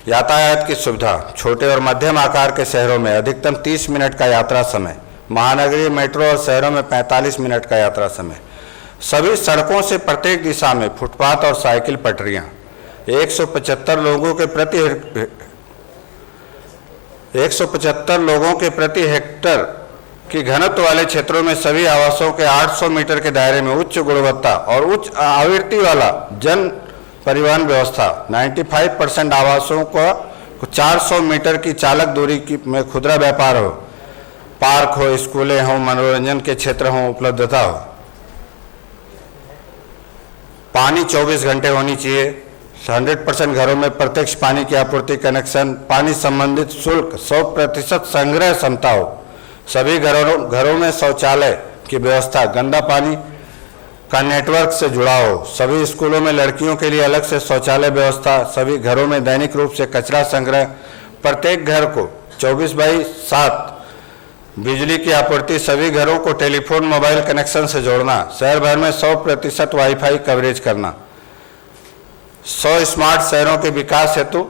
यातायात की सुविधा, छोटे और मध्यम आकार के शहरों में अधिकतम 30 मिनट का यात्रा समय, महानगरीय मेट्रो और शहरों में 45 मिनट का यात्रा समय, सभी सड़कों से प्रत्येक दिशा में फुटपाथ और साइकिल पटरियां, 175 लोगों के प्रति हेक्टर की घनत्व वाले क्षेत्रों में सभी आवासों के 800 मीटर के दायरे में उच्च गुणवत्ता और उच्च आवृत्ति वाला जन परिवहन व्यवस्था, 95% आवासों को 400 मीटर की चालक दूरी की में खुदरा व्यापार हो, पार्क हो, स्कूलें हो, मनोरंजन के क्षेत्र हो, उपलब्धता हो। पानी 24 घंटे होनी चाहिए। 100% घरों में प्रत्यक्ष पानी की आपूर्ति कनेक्शन, पानी संबंधित शुल्क 100% संग्रह क्षमता हो। सभी घरों में शौचालय की व्यवस्था, गंदा पानी का नेटवर्क से जुड़ा हो। सभी स्कूलों में लड़कियों के लिए अलग से शौचालय व्यवस्था। सभी घरों में दैनिक रूप से कचरा संग्रह। प्रत्येक घर को 24/7 बिजली की आपूर्ति। सभी घरों को टेलीफोन, मोबाइल कनेक्शन से जोड़ना। शहर भर में 100% वाईफाई कवरेज करना। 100 स्मार्ट शहरों के विकास हेतु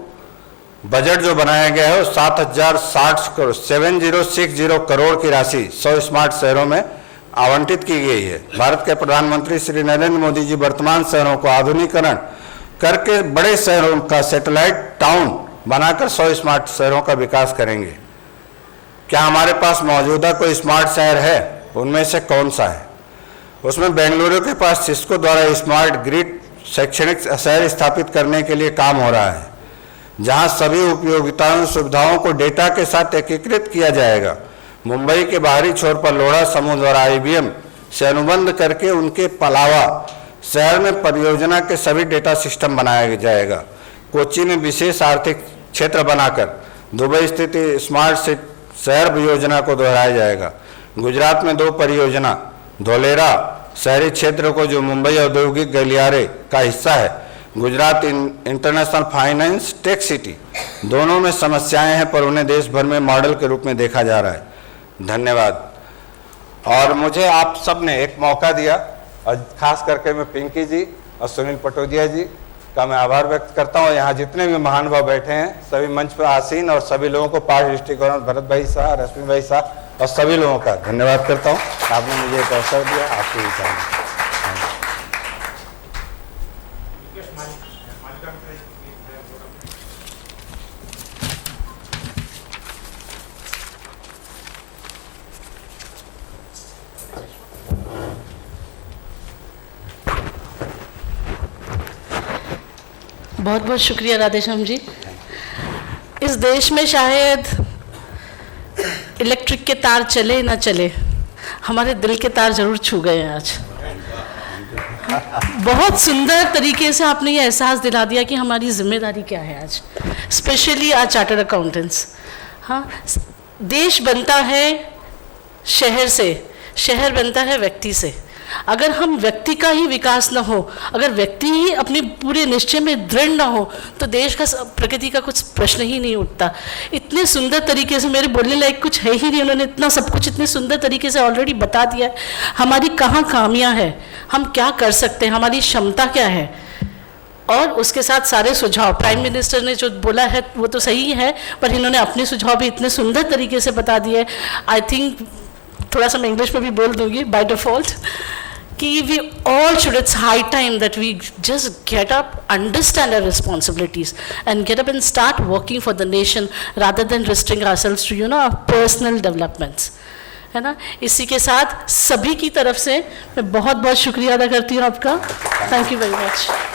बजट जो बनाया गया है वो 7060 करोड़ की राशि 100 स्मार्ट शहरों में आवंटित की गई है। भारत के प्रधानमंत्री श्री नरेंद्र मोदी जी वर्तमान शहरों को आधुनिकीकरण करके बड़े शहरों का सैटेलाइट टाउन बनाकर 100 स्मार्ट शहरों का विकास करेंगे। क्या हमारे पास मौजूदा कोई स्मार्ट शहर है? उनमें से कौन सा है? उसमें बेंगलुरु के पास सिस्को द्वारा स्मार्ट ग्रिड शैक्षणिक शहर स्थापित करने के लिए काम हो रहा है, जहां सभी उपयोगिताओं सुविधाओं को डेटा के साथ एकीकृत किया जाएगा। मुंबई के बाहरी छोर पर लोढ़ा समूह द्वारा IBM से अनुबंध करके उनके पलावा शहर में परियोजना के सभी डेटा सिस्टम बनाया जाएगा। कोच्चि में विशेष आर्थिक क्षेत्र बनाकर दुबई स्थित स्मार्ट शहर योजना को दोहराया जाएगा। गुजरात में 2 परियोजना धोलेरा शहरी क्षेत्र को जो मुंबई औद्योगिक गलियारे का हिस्सा है, Gujarat international finance tech city, दोनों में समस्याएं हैं पर उन्हें देश भर में मॉडल के रूप में देखा जा रहा है। धन्यवाद। और मुझे आप सब ने एक मौका दिया और खास करके मैं पिंकी जी और सुनील पटोदिया जी का मैं आभार व्यक्त करता हूँ। यहाँ जितने भी महानुभाव बैठे हैं, सभी मंच पर आसीन और सभी लोगों को, पार्टी डिस्ट्रिक्ट गवर्नर भरत भाई साहब, रश्मि भाई साहब और सभी लोगों का धन्यवाद करता हूँ। आपने मुझे एक अवसर दिया, आपके विचार में। बहुत बहुत शुक्रिया राधेश्याम जी। इस देश में शायद इलेक्ट्रिक के तार चले ना चले, हमारे दिल के तार जरूर छू गए हैं आज। बहुत सुंदर तरीके से आपने ये एहसास दिला दिया कि हमारी जिम्मेदारी क्या है आज, स्पेशली आज चार्टर्ड अकाउंटेंट्स। हाँ, देश बनता है शहर से, शहर बनता है व्यक्ति से। अगर हम व्यक्ति का ही विकास न हो, अगर व्यक्ति ही अपने पूरे निश्चय में दृढ़ न हो, तो देश का, प्रगति का कुछ प्रश्न ही नहीं उठता। इतने सुंदर तरीके से, मेरे बोलने लायक कुछ है ही नहीं, उन्होंने इतना सब कुछ इतने सुंदर तरीके से ऑलरेडी बता दिया है। हमारी कहाँ खामियां हैं, हम क्या कर सकते हैं, हमारी क्षमता क्या है, और उसके साथ सारे सुझाव। प्राइम मिनिस्टर ने जो बोला है वो तो सही है, पर इन्होंने अपने सुझाव भी इतने सुंदर तरीके से बता दिए। आई थिंक थोड़ा सा मैं इंग्लिश में भी बोल दूंगी बाय डिफॉल्ट कि we all should, it's high time that we just get up, understand our responsibilities and get up and start working for the nation rather than restricting ourselves to, our personal developments, है ना। इसी के साथ सभी की तरफ से मैं बहुत बहुत शुक्रिया अदा करती हूँ आपका। Thank you very much.